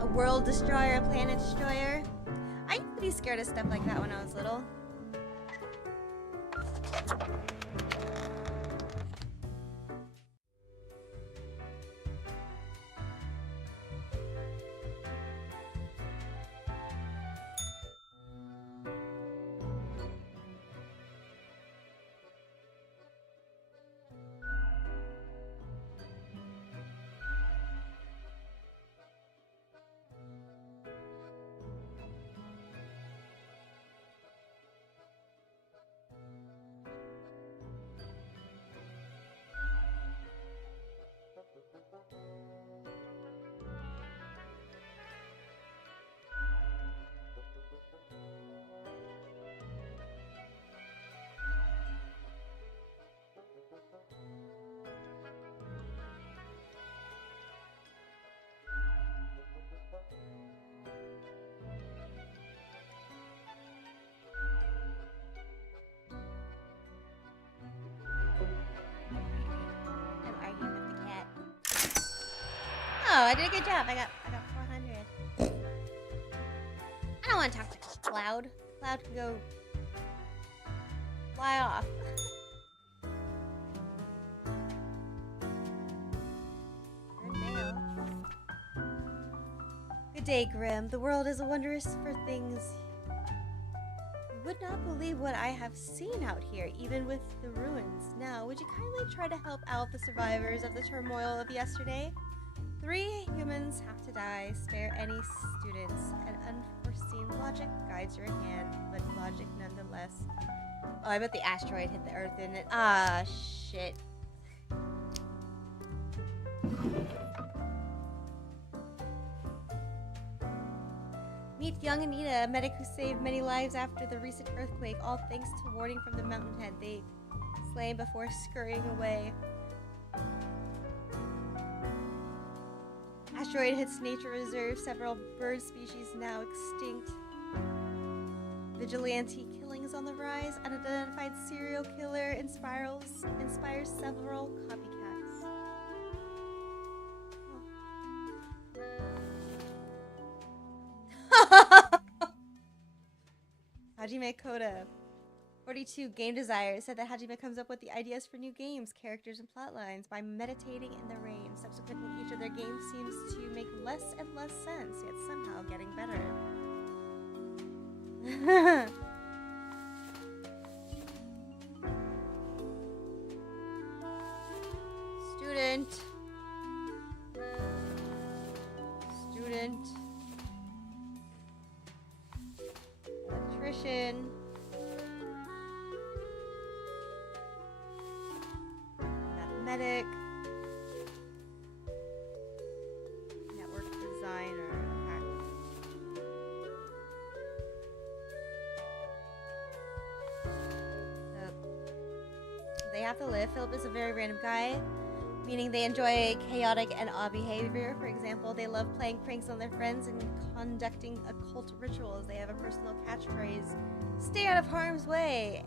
A world destroyer, a planet destroyer. I used to be scared of stuff like that when I was little. Oh, I did a good job. I got 400. I don't want to talk to Cloud. Cloud can go fly off. Good mail. Good day, Grim. The world is wondrous for things. You would not believe what I have seen out here, even with the ruins. Now, would you kindly try to help out the survivors of the turmoil of yesterday? 3 humans have to die. Spare any students. An unforeseen logic guides your hand, but logic nonetheless. Oh, I bet the asteroid hit the Earth, didn't it? Ah, shit. Meet young Anita, a medic who saved many lives after the recent earthquake, all thanks to warning from the mountainhead. They slain before scurrying away. Asteroid hits nature reserve, several bird species now extinct. Vigilante killings on the rise. Unidentified serial killer inspires several copycats. Oh. Hajime Koda. 42 Game Desire said that Hajime comes up with the ideas for new games, characters, and plot lines by meditating in the rain. Subsequently, each of their games seems to make less and less sense, yet somehow getting better. Student. Student. Electrician. Medic, network designer. So they have to live. Philip is a very random guy, meaning they enjoy chaotic and odd behavior. For example, they love playing pranks on their friends and conducting occult rituals. They have a personal catchphrase, "Stay out of harm's way,"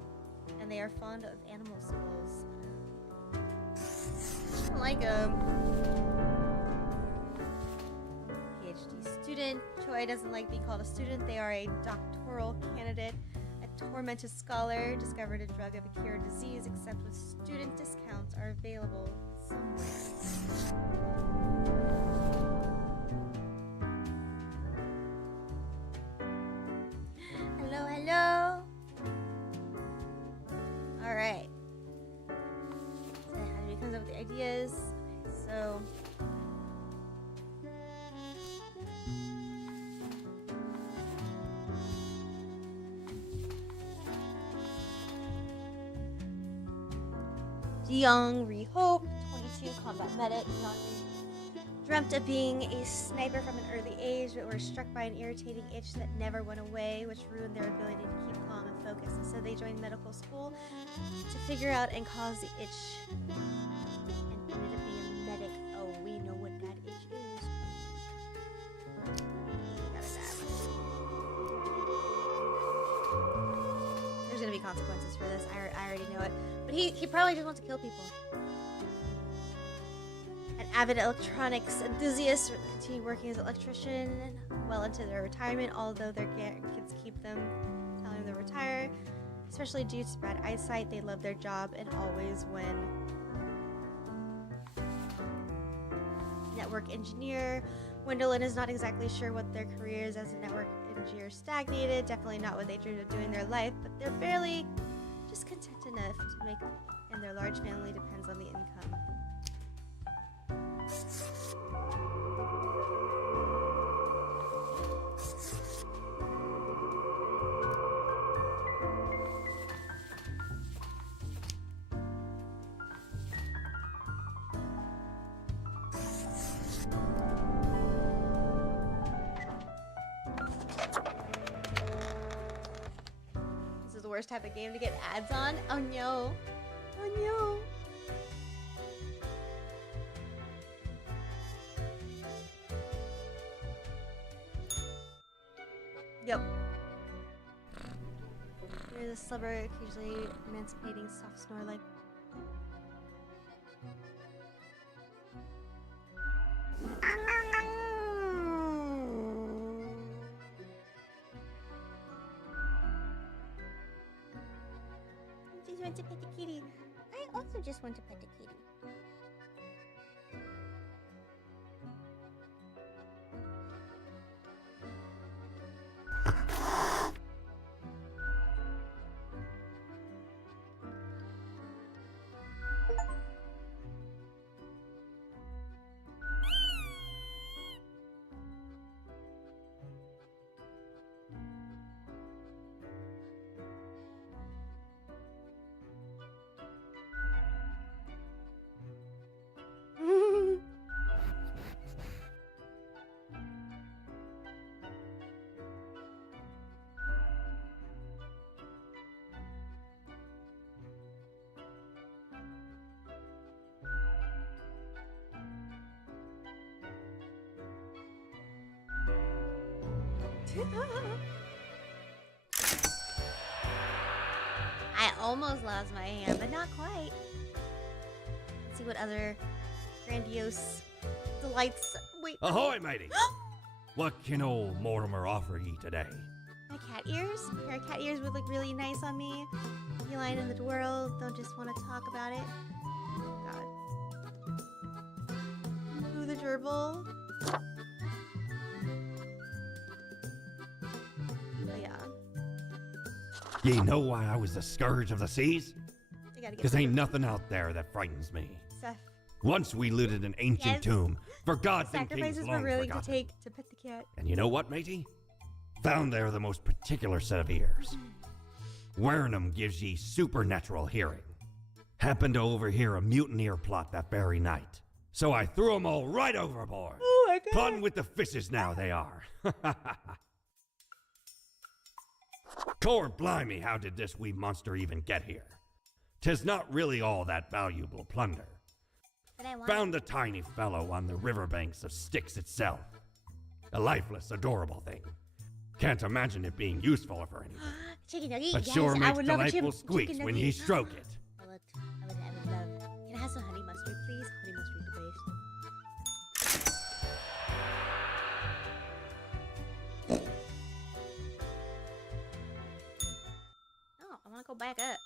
and they are fond of animal skulls. I don't like them. PhD student. Choi doesn't like being called a student. They are a doctoral candidate. A tormented scholar discovered a drug of a cure disease, except with student discounts are available somewhere. Hello, hello. All right. So how he comes up with the ideas. Okay, so. Young Re-Hope, 22, combat medic. Young dreamt of being a sniper from an early age, but were struck by an irritating itch that never went away, which ruined their ability to keep calm and focus. And so they joined medical school to figure out and cause the itch. And ended up being a medic. Oh, we know what that itch is. There's gonna be consequences for this. I already know it. But he probably just wants to kill people. An avid electronics enthusiast, continue working as an electrician well into their retirement, although their kids keep them telling them to retire. Especially due to bad eyesight, they love their job and always win. Network engineer. Gwendolyn is not exactly sure what their careers as a network engineer stagnated. Definitely not what they dreamed of doing in their life, but they're barely just content enough to make, and their large family depends on the income. This is the worst type of game to get ads on. Oh no. Oh no. Yep. Here's a slumber, occasionally emancipating soft snore like. Just want to pet the kitty. I also just want to pet the kitty. I almost lost my hand, but not quite. Let's see what other grandiose delights. Wait. Ahoy, matey! What can old Mortimer offer ye today? My cat ears? A pair of cat ears would look really nice on me. Feline in the world, don't just want to talk about it. Oh, God. Ooh, the gerbil. Oh, yeah. Ye know why I was the scourge of the seas? Because ain't nothing out there that frightens me. Seth. Once we looted an ancient tomb, forgotten kings Sacrifices long were willing to forgotten. take to pet the cat. And you know what, matey? Found there the most particular set of ears. Wearing 'em gives ye supernatural hearing. Happened to overhear a mutineer plot that very night. So I threw 'em all right overboard. Oh my God. Fun with the fishes now they are. Core blimey, how did this wee monster even get here? 'Tis not really all that valuable plunder. But I want Found the tiny fellow on the riverbanks of Styx itself. A lifeless, adorable thing. Can't imagine it being useful for anything. Chicken nugget, But yes, sure I makes would love a delightful chicken squeaks when nugget. ye stroke it. I would love. Can I have some honey mustard, please? Honey mustard, please. back up.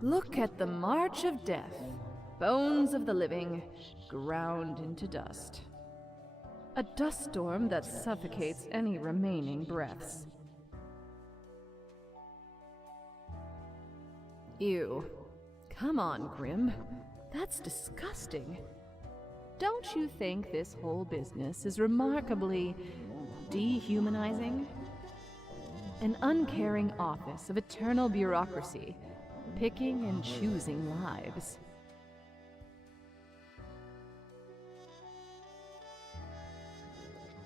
Look at the march of death. Bones of the living, ground into dust. A dust storm that suffocates any remaining breaths. Ew. Come on, Grim. That's disgusting. Don't you think this whole business is remarkably dehumanizing? An uncaring office of eternal bureaucracy, picking and choosing lives.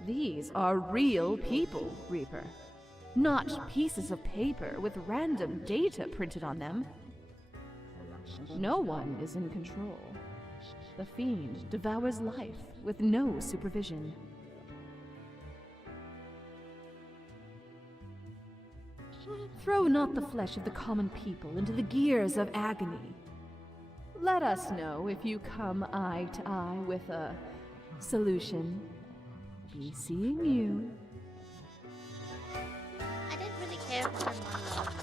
These are real people, Reaper. Not pieces of paper with random data printed on them. No one is in control. The fiend devours life with no supervision. Throw not the flesh of the common people into the gears of agony. Let us know if you come eye to eye with a solution. Be seeing you. I didn't really care for her monologue.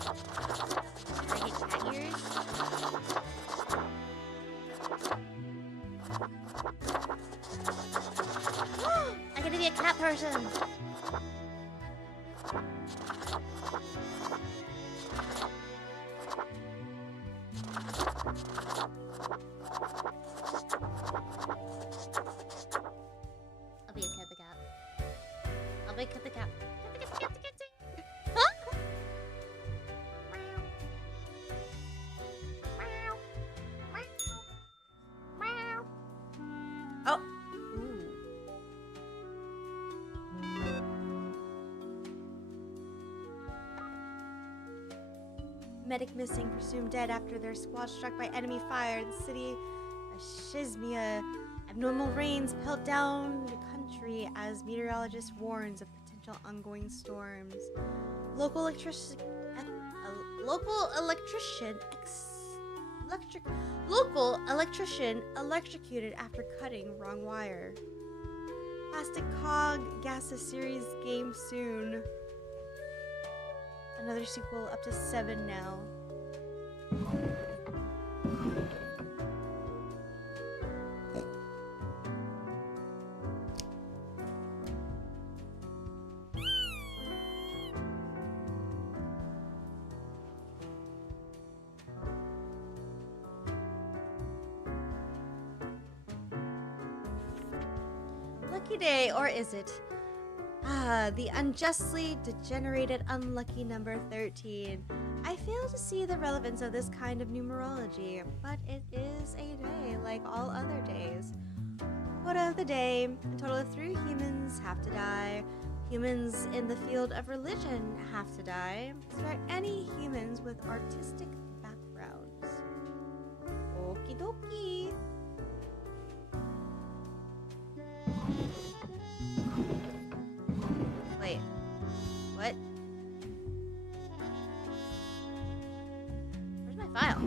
I hate cat ears. I get to be a cat person. I'll be a cat the cat. I'll be cat the cat. Cat the cat. Huh? Oh. Medic missing, presumed dead after their squad struck by enemy fire in the city of Shizmia. Abnormal rains pelt down the country as meteorologist warns of potential ongoing storms. Local electrician electrocuted after cutting wrong wire. Plastic Cog Gases series game soon. Another sequel, up to 7 now. Lucky day, or is it? Ah, the unjustly degenerated unlucky number 13. I fail to see the relevance of this kind of numerology, but it is a day like all other days. Quota of the day, a total of 3 humans have to die. Humans in the field of religion have to die. Start any humans with artistic backgrounds. Okie dokie. Wait, what? Where's my file?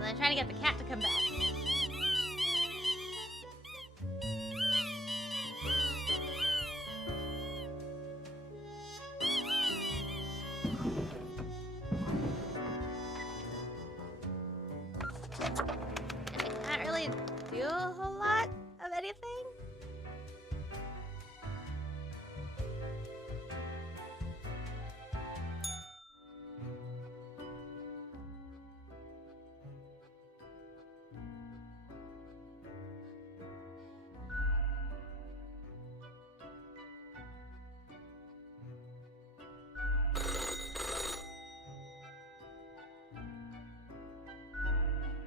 I'm trying to get the cat to come back. I can't really do a whole lot of anything.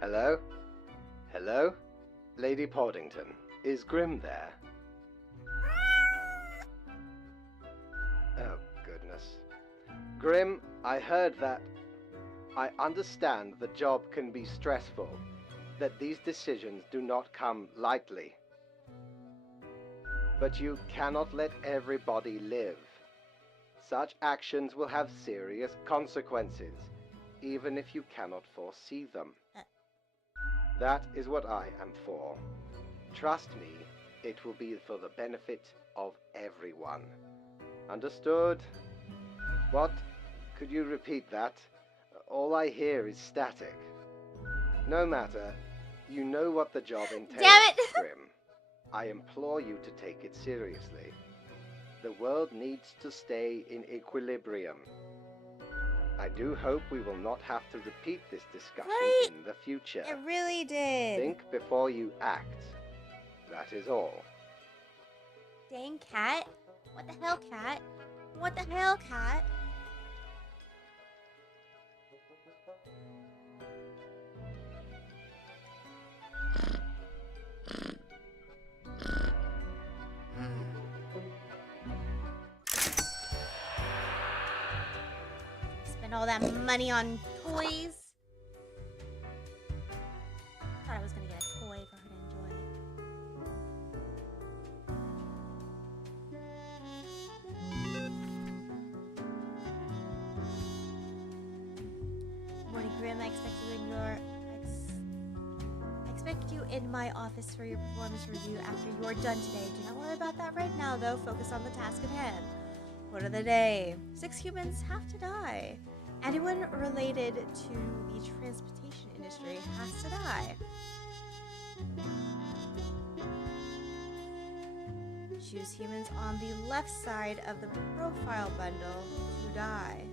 Hello? Hello? Lady Poddington, is Grim there? Oh, goodness. Grim, I heard that... I understand the job can be stressful, that these decisions do not come lightly. But you cannot let everybody live. Such actions will have serious consequences, even if you cannot foresee them. That is what I am for. Trust me, it will be for the benefit of everyone. Understood? What? Could you repeat that? All I hear is static. No matter. You know what the job entails, Damn it! Grim. I implore you to take it seriously. The world needs to stay in equilibrium. I do hope we will not have to repeat this discussion Right? in the future. It really did. Think before you act. That is all. Dang, cat. What the hell, cat? What the hell, cat? Spend all that money on toys. Thought I was gonna get a toy for her to enjoy. Morning, Grim. I expect you in my office for your performance review after you're done today. Do not worry about that right now, though. Focus on the task at hand. Word of the day: 6 humans have to die. Anyone related to the transportation industry has to die. Choose humans on the left side of the profile bundle to die.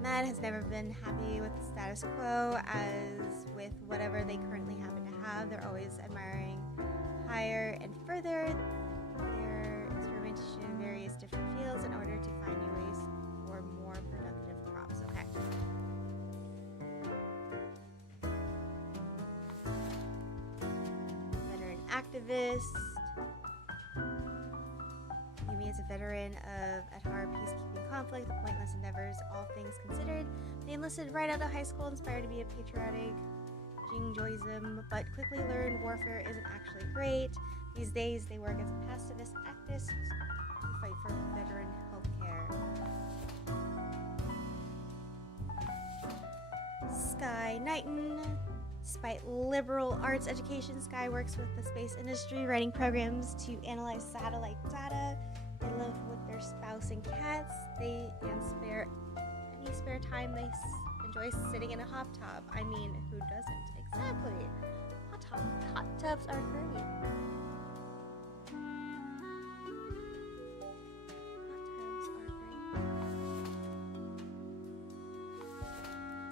Matt has never been happy with the status quo, as with whatever they currently happen to have. They're always admiring higher and further their experimentation in various different fields in order to find new ways for more productive crops. Okay. Veteran activist. Yumi is a veteran of at heart peacekeeping conflict, the pointless endeavors, all things considered. They enlisted right out of high school, inspired to be a patriotic Jingjoism, but quickly learned warfare isn't actually great. These days, they work as a pacifist activist to fight for veteran healthcare. Sky Knighton. Despite liberal arts education, Sky works with the space industry, writing programs to analyze satellite data. They live with their spouse and cats. Any spare time they enjoy sitting in a hot tub. I mean, who doesn't? Exactly. Hot tubs are great.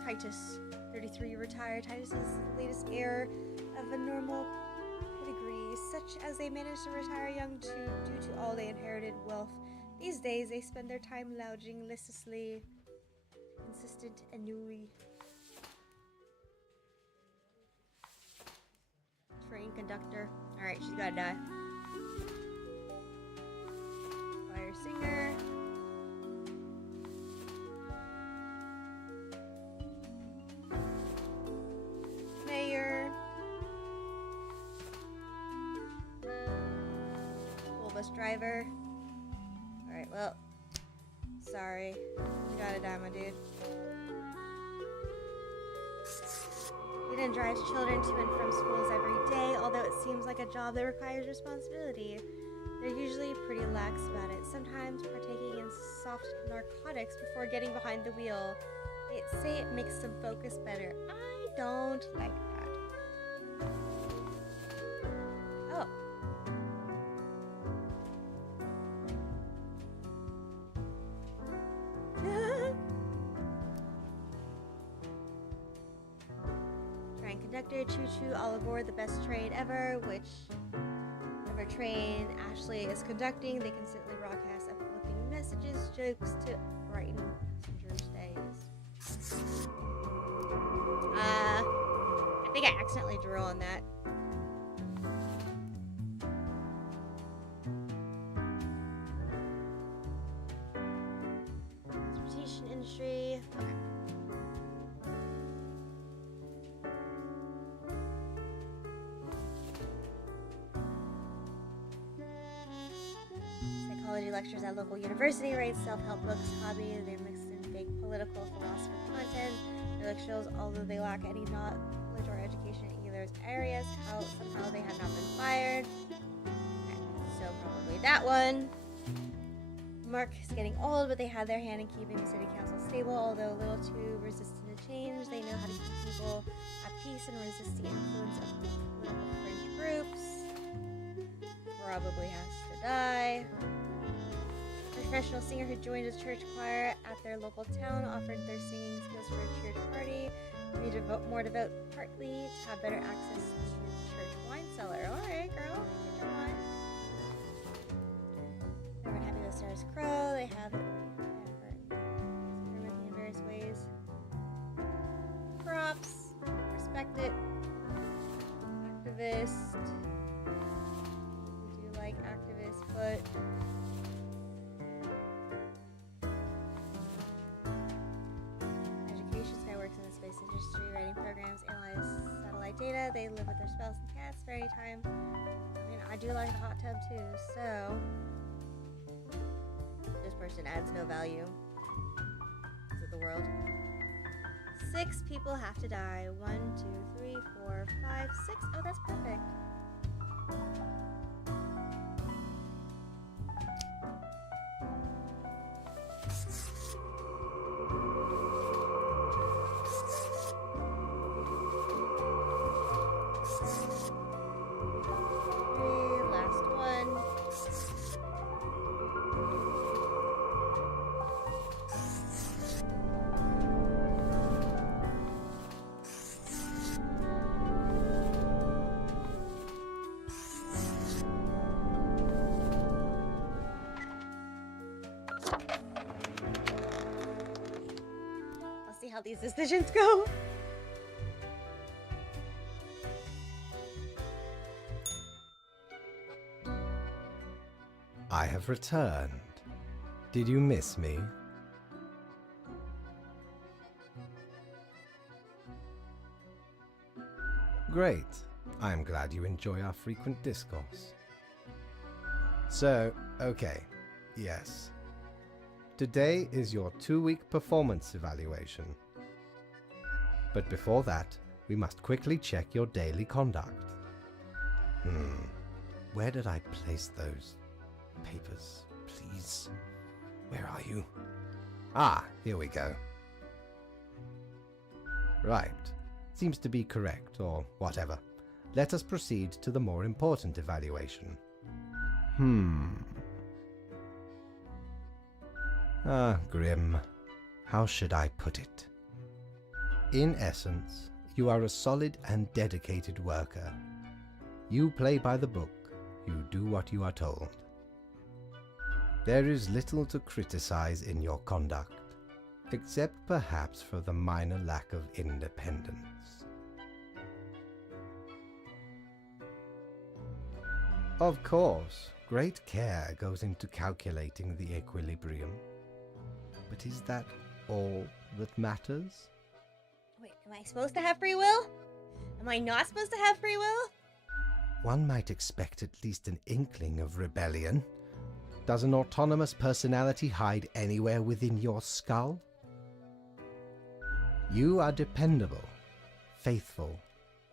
Titus, 33, retired. Titus is the latest heir of a normal pedigree, such as they managed to retire young due to all they inherited wealth. These days, they spend their time lounging listlessly. Consistent ennui. Train conductor. Alright, she's gotta die. Fire singer. Mayor. School bus driver. Alright, well, sorry. You gotta die, my dude. He then drives children to and from schools every day, although it seems like a job that requires responsibility. They're usually pretty lax about it, sometimes partaking in soft narcotics before getting behind the wheel. They say it makes them focus better. I don't like that. Oh. Train conductor, choo-choo, all aboard, the best train ever, whichever train Ashley is conducting, they consistently broadcast uplifting messages, jokes to brighten passengers' days. think I accidentally drew on that. Transportation industry. Okay. Psychology lectures at local university, writes self-help books, hobby, they're mixed in fake political philosophy content. Their lectures, although they lack any knowledge or education in either areas, somehow they have not been fired. Okay, so probably that one. Mark is getting old, but they had their hand in keeping the city council stable, although a little too resistant to change. They know how to keep people at peace and resist the influence of political fringe groups. Probably has to die. A professional singer who joined his church choir at their local town offered their singing skills for a church party. To be more devout, partly to have better access to the church wine cellar. Alright, girl, get your wine. They're happy with status quo. They have it. Experimenting in various ways. Props. Respect it. Activist. We do like activists, but education guy works in the space industry, writing programs, analyze satellite data. They live with their spouse and cats for any time. I mean, I do like a hot tub too, so this person adds no value to the world. 6 people have to die. 1, 2, 3, 4, 5, 6. Oh, that's perfect. Last one. I'll see how these decisions go. I have returned. Did you miss me? Great. I'm glad you enjoy our frequent discourse. So, okay, yes. Today is your 2-week performance evaluation. But before that, we must quickly check your daily conduct. Where did I place those papers, please? Where are you? Ah, here we go. Right. Seems to be correct, or whatever. Let us proceed to the more important evaluation. Grim. How should I put it? In essence, you are a solid and dedicated worker. You play by the book. You do what you are told. There is little to criticize in your conduct, except perhaps for the minor lack of independence. Of course, great care goes into calculating the equilibrium. But is that all that matters? Wait, am I supposed to have free will? Am I not supposed to have free will? One might expect at least an inkling of rebellion. Does an autonomous personality hide anywhere within your skull? You are dependable, faithful,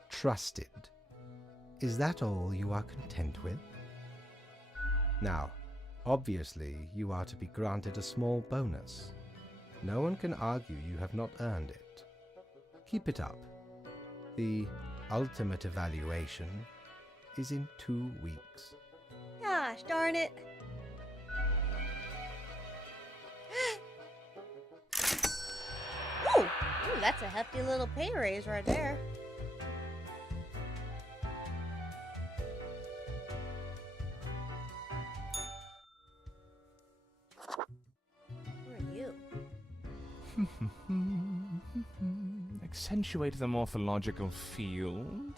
trusted. Is that all you are content with? Now, obviously, you are to be granted a small bonus. No one can argue you have not earned it. Keep it up. The ultimate evaluation is in 2 weeks. Gosh darn it. Ooh, that's a hefty little pay raise right there. Who are you? accentuate the morphological field.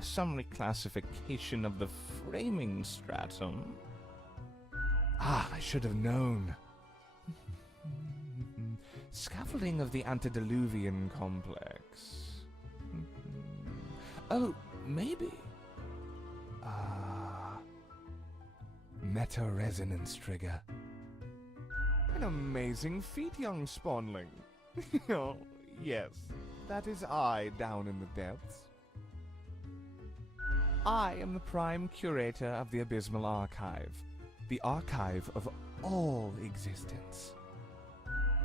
Some reclassification of the framing stratum. Ah, I should have known. Scaffolding of the antediluvian complex. Oh, maybe. Meta-resonance trigger. An amazing feat, young spawnling. Oh, yes, that is I down in the depths. I am the prime curator of the Abysmal Archive, the archive of all existence.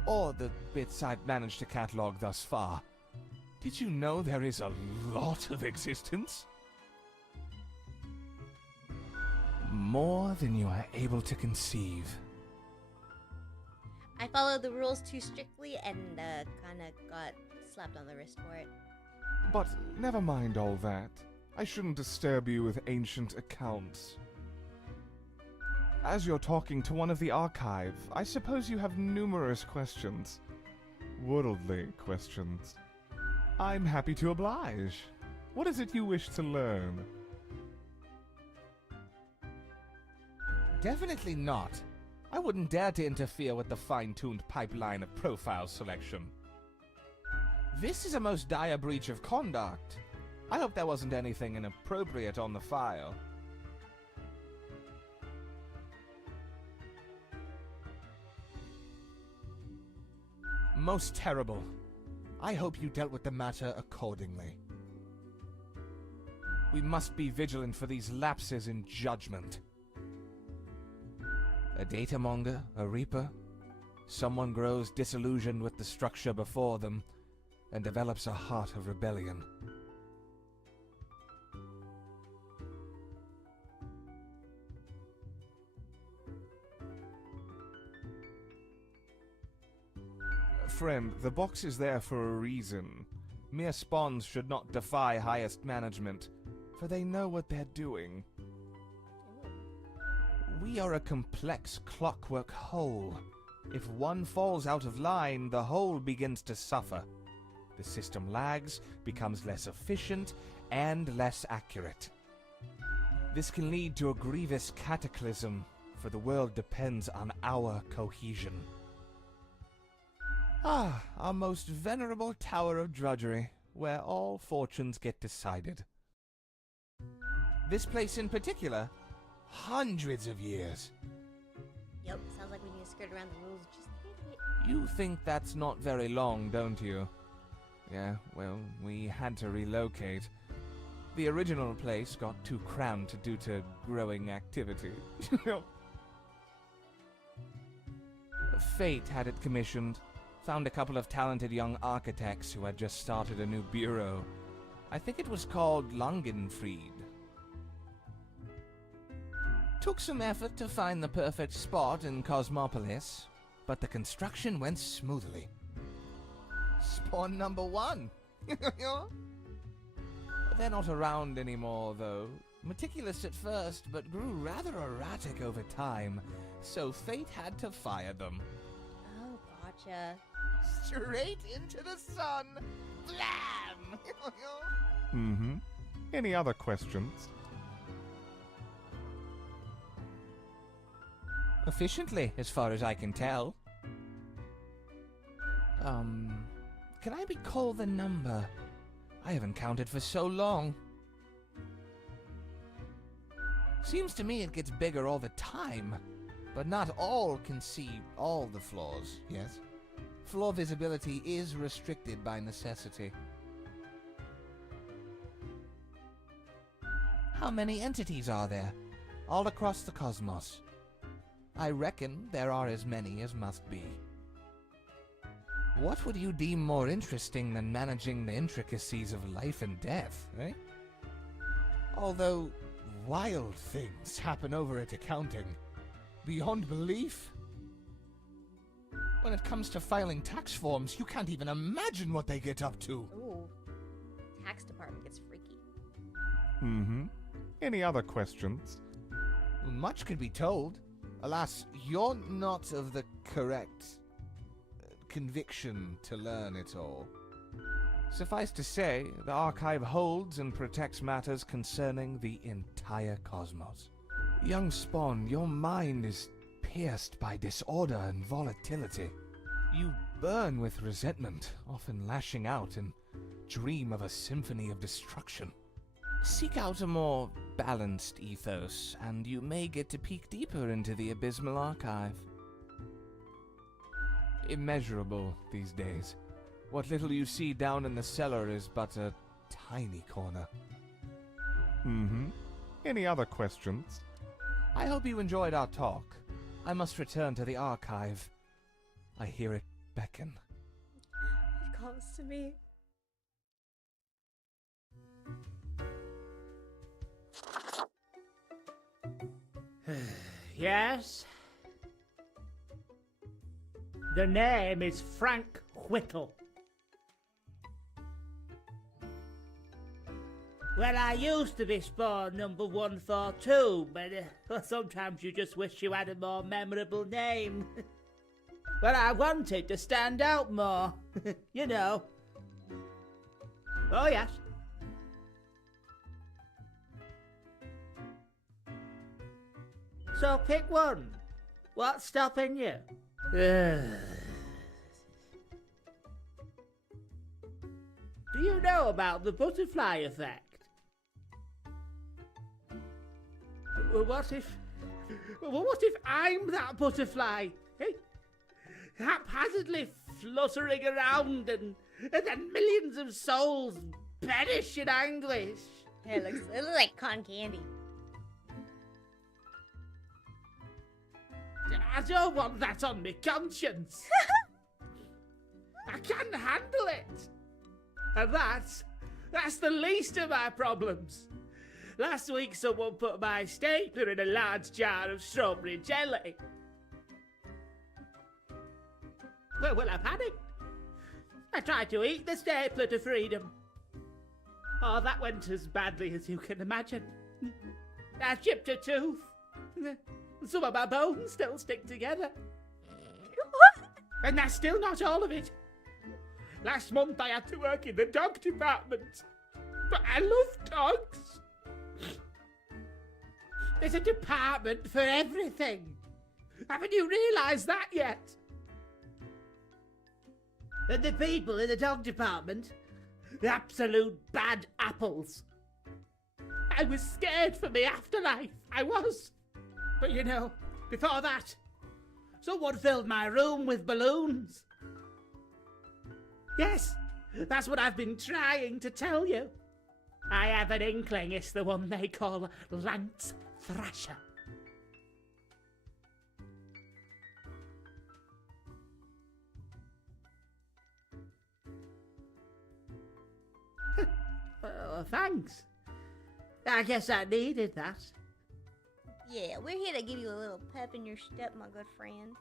Or the bits I've managed to catalog thus far. Did you know there is a lot of existence? More than you are able to conceive. I followed the rules too strictly and kind of got slapped on the wrist for it. But never mind all that. I shouldn't disturb you with ancient accounts. As you're talking to one of the archive, I suppose you have numerous questions. Worldly questions. I'm happy to oblige. What is it you wish to learn? Definitely not. I wouldn't dare to interfere with the fine-tuned pipeline of profile selection. This is a most dire breach of conduct. I hope there wasn't anything inappropriate on the file. Most terrible. I hope you dealt with the matter accordingly. We must be vigilant for these lapses in judgment. A datamonger, a reaper, someone grows disillusioned with the structure before them and develops a heart of rebellion. Friend, the box is there for a reason. Mere spawns should not defy highest management, for they know what they're doing. We are a complex clockwork whole. If one falls out of line, the whole begins to suffer. The system lags, becomes less efficient, and less accurate. This can lead to a grievous cataclysm, for the world depends on our cohesion. Ah, our most venerable tower of drudgery, where all fortunes get decided. This place in particular, hundreds of years. Yep, sounds like we need to skirt around the rules just a bit. You think that's not very long, don't you? Yeah, well, we had to relocate. The original place got too cramped due to growing activity. Fate had it commissioned. Found a couple of talented young architects who had just started a new bureau. I think it was called Langenfried. Took some effort to find the perfect spot in Cosmopolis, but the construction went smoothly. Spawn number 1! They're not around anymore, though. Meticulous at first, but grew rather erratic over time, so fate had to fire them. Oh, gotcha. Straight into the sun! Blam! Mm-hmm. Any other questions? Efficiently, as far as I can tell. Can I recall the number? I haven't counted for so long. Seems to me it gets bigger all the time. But not all can see all the floors, yes? Floor visibility is restricted by necessity. How many entities are there? All across the cosmos. I reckon there are as many as must be. What would you deem more interesting than managing the intricacies of life and death, eh? Although, wild things happen over at accounting. Beyond belief. When it comes to filing tax forms, you can't even imagine what they get up to. Ooh, tax department gets freaky. Mm-hmm. Any other questions? Much could be told. Alas, you're not of the correct conviction to learn it all. Suffice to say, the archive holds and protects matters concerning the entire cosmos. Young Spawn, your mind is pierced by disorder and volatility. You burn with resentment, often lashing out and dream of a symphony of destruction. Seek out a more balanced ethos, and you may get to peek deeper into the abysmal archive. Immeasurable these days. What little you see down in the cellar is but a tiny corner. Any other questions? I hope you enjoyed our talk. I must return to the archive. I hear it beckon. It calls to me. Yes? The name is Frank Whittle. Well, I used to be Spawn number 142, but sometimes you just wish you had a more memorable name. Well, I wanted to stand out more, you know. Oh, yes. So pick one. What's stopping you? Do you know about the butterfly effect? What if I'm that butterfly? Eh? Haphazardly fluttering around and then millions of souls perish in anguish. Yeah, it looks like cotton candy. I don't want that on my conscience. I can't handle it. And that's the least of my problems. Last week someone put my stapler in a large jar of strawberry jelly. Well, I panicked. I tried to eat the stapler to freedom. Oh, that went as badly as you can imagine. I chipped a tooth. Some of my bones still stick together. And that's still not all of it. Last month I had to work in the dog department. But I love dogs. There's a department for everything. Haven't you realised that yet? And the people in the dog department, the absolute bad apples. I was scared for the afterlife. I was. But you know, before that, someone filled my room with balloons. Yes, that's what I've been trying to tell you. I have an inkling it's the one they call Lance Thrasher. Thanks. I guess I needed that. Yeah, we're here to give you a little pep in your step, my good friend.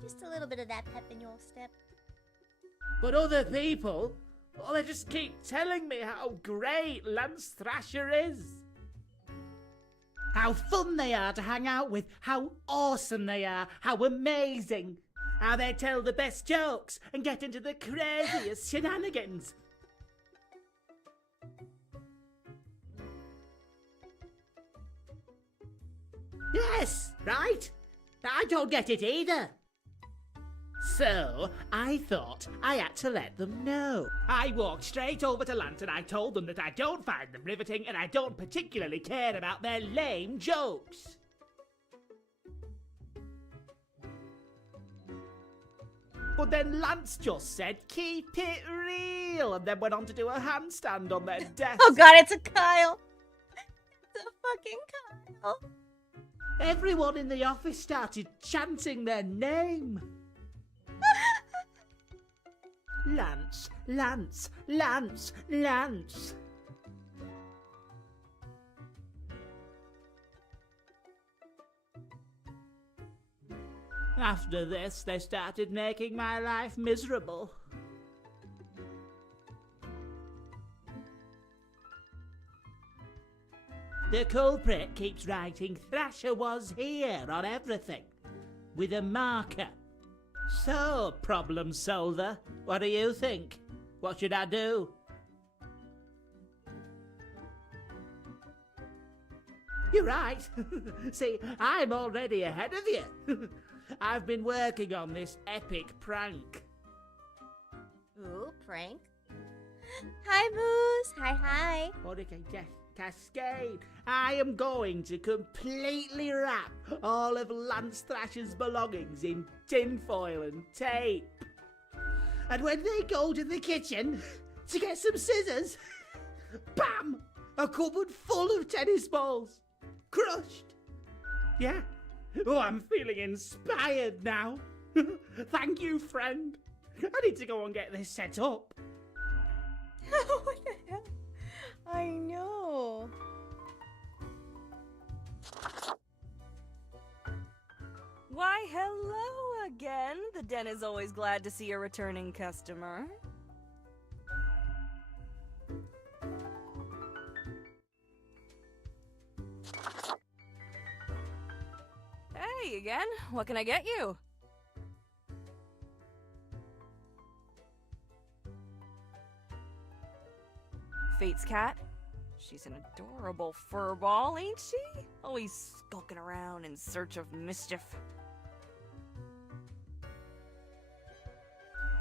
Just a little bit of that pep in your step. But other people, well, they just keep telling me how great Lance Thrasher is. How fun they are to hang out with, how awesome they are, how amazing. How they tell the best jokes and get into the craziest shenanigans. Yes, right? I don't get it either. So, I thought I had to let them know. I walked straight over to Lance and I told them that I don't find them riveting and I don't particularly care about their lame jokes. But then Lance just said, keep it real, and then went on to do a handstand on their desk. Oh god, it's a Kyle. It's a fucking Kyle. Everyone in the office started chanting their name. Lance, Lance, Lance, Lance. After this, they started making my life miserable. The culprit keeps writing Thrasher was here on everything. with a marker. So, problem solver, what do you think? What should I do? You're right. See, I'm already ahead of you. I've been working on this epic prank. Ooh, prank. Hi, Moose. Hi. Hurricane Cascade. I am going to completely wrap all of Lance Thrasher's belongings in tinfoil and tape. And when they go to the kitchen to get some scissors, bam! A cupboard full of tennis balls. Crushed. Yeah. Oh, I'm feeling inspired now. Thank you, friend. I need to go and get this set up. What the hell? I know. Why, hello again. The den is always glad to see a returning customer. Hey again, what can I get you? Fate's cat? She's an adorable furball, ain't she? Always skulking around in search of mischief.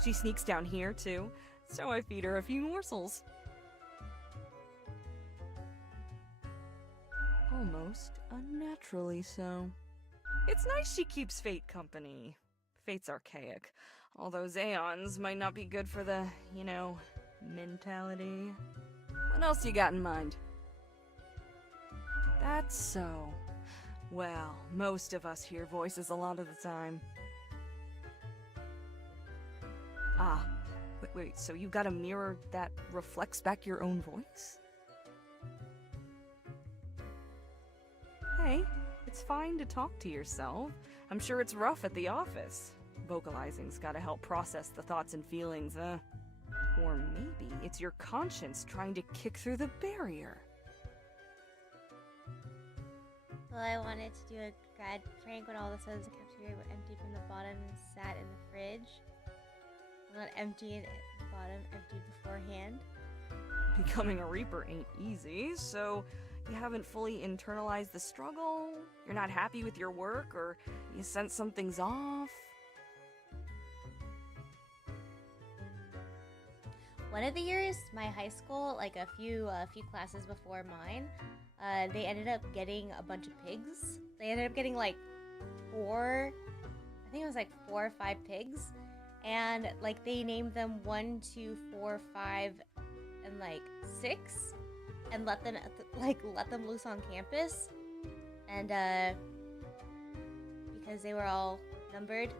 She sneaks down here, too, so I feed her a few morsels. Almost unnaturally so. It's nice she keeps Fate company. Fate's archaic. All those aeons might not be good for the, mentality. What else you got in mind? That's so. Well, most of us hear voices a lot of the time. Ah, wait, so you got a mirror that reflects back your own voice? Hey, it's fine to talk to yourself. I'm sure it's rough at the office. Vocalizing's gotta help process the thoughts and feelings, Or maybe it's your conscience trying to kick through the barrier. Well, I wanted to do a grad prank when all the sodas in the cafeteria were empty from the bottom and sat in the fridge. Not empty and the bottom empty beforehand. Becoming a Reaper ain't easy, so you haven't fully internalized the struggle, you're not happy with your work, or you sense something's off. One of the years, my high school, like a few classes before mine, they ended up getting a bunch of pigs. They ended up getting like 4 or 5 pigs. And like they named them 1, 2, 4, 5, and like 6, and let them loose on campus. And because they were all numbered,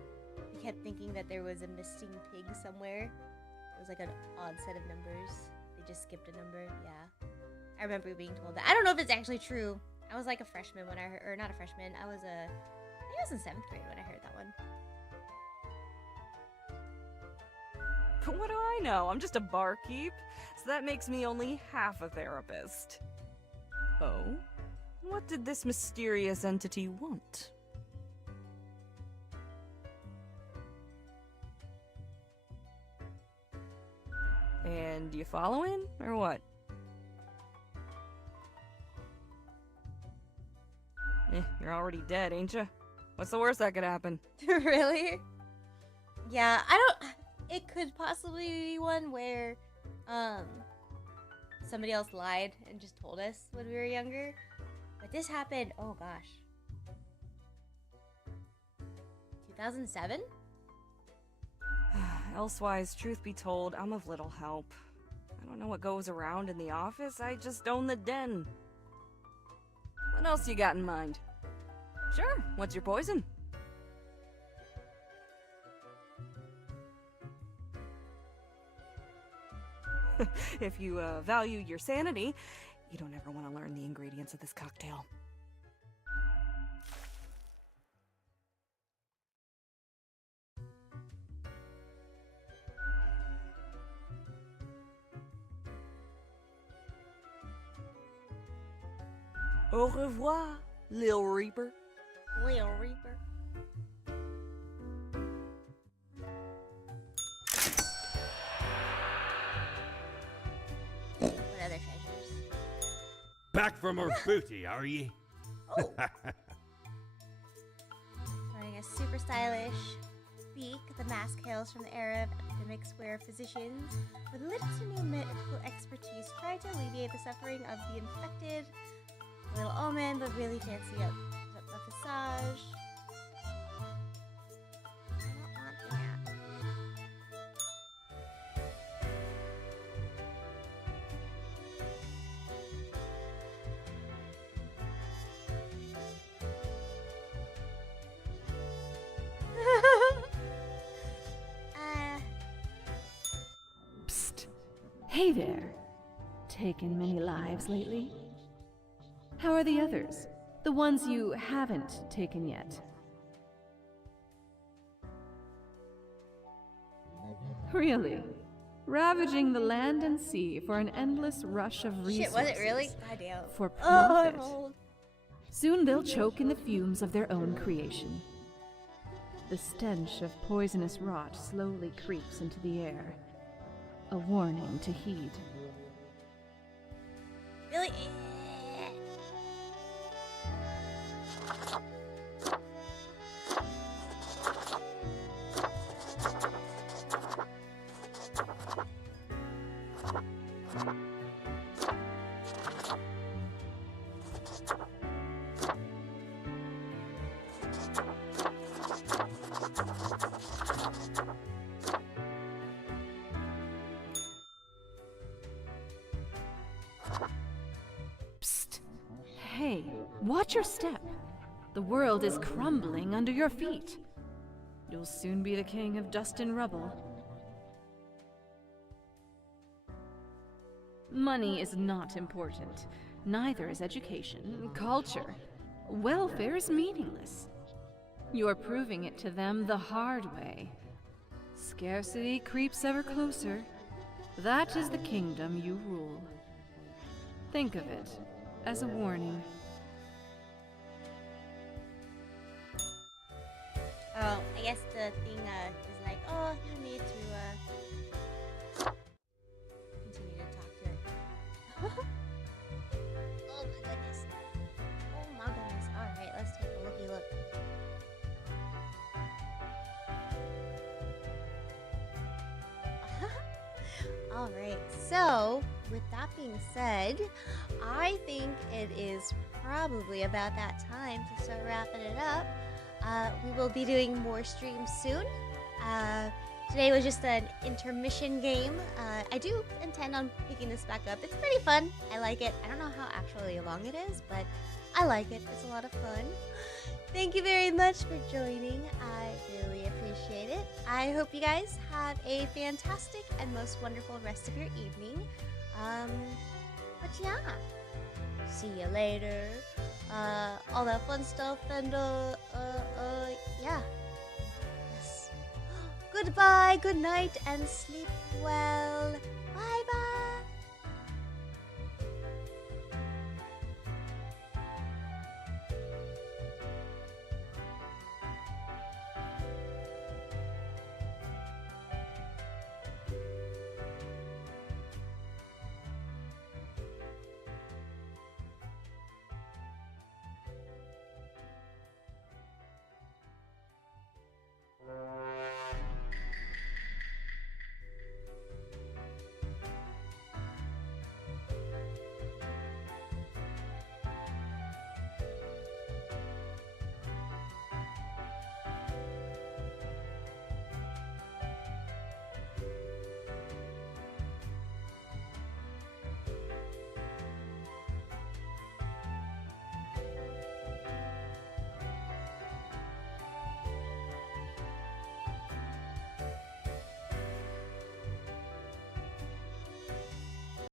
we kept thinking that there was a missing pig somewhere. It was like an odd set of numbers. They just skipped a number. Yeah, I remember being told that. I don't know if it's actually true. I was like a freshman when I heard, or not a freshman. I think I was in 7th grade when I heard that one. But what do I know? I'm just a barkeep, so that makes me only half a therapist. Oh? What did this mysterious entity want? And you following, or what? You're already dead, ain't you? What's the worst that could happen? Really? Yeah, it could possibly be one where, somebody else lied and just told us when we were younger. But this happened, oh gosh. 2007? Elsewise, truth be told, I'm of little help. I don't know what goes around in the office, I just own the den. What else you got in mind? Sure, what's your poison? If you value your sanity, you don't ever want to learn the ingredients of this cocktail. Au revoir, Lil Reaper. Lil Reaper. Back from her booty, are ye? Oh. Wearing a super stylish beak, the mask hails from the era of epidemics where physicians with little to no medical expertise try to alleviate the suffering of the infected. Little omen, but really fancy up the visage. I don't want that. Psst. Hey there. Taken many lives lately? How are the others? The ones you haven't taken yet? Really? Ravaging the land and sea for an endless rush of resources. Shit, was it really? Goddamn. For Oh, I'm profit. old. Soon they'll choke in the fumes of their own creation. The stench of poisonous rot slowly creeps into the air. A warning to heed. Really? Hey, watch your step. The world is crumbling under your feet. You'll soon be the king of dust and rubble. Money is not important. Neither is education, culture. Welfare is meaningless. You're proving it to them the hard way. Scarcity creeps ever closer. That is the kingdom you rule. Think of it as a warning. Oh, I guess the thing is like, oh, you need to continue to talk to it. Oh my goodness. Oh my goodness. Alright, let's take a looky look. Alright, so with that being said, I think it is probably about that time to start wrapping it up. We will be doing more streams soon. Today was just an intermission game. I do intend on picking this back up. It's pretty fun. I like it. I don't know how actually long it is, but I like it. It's a lot of fun. Thank you very much for joining. I really appreciate it. I hope you guys have a fantastic and most wonderful rest of your evening. But yeah, see you later. All that fun stuff, and yeah. Yes. Goodbye, good night, and sleep well.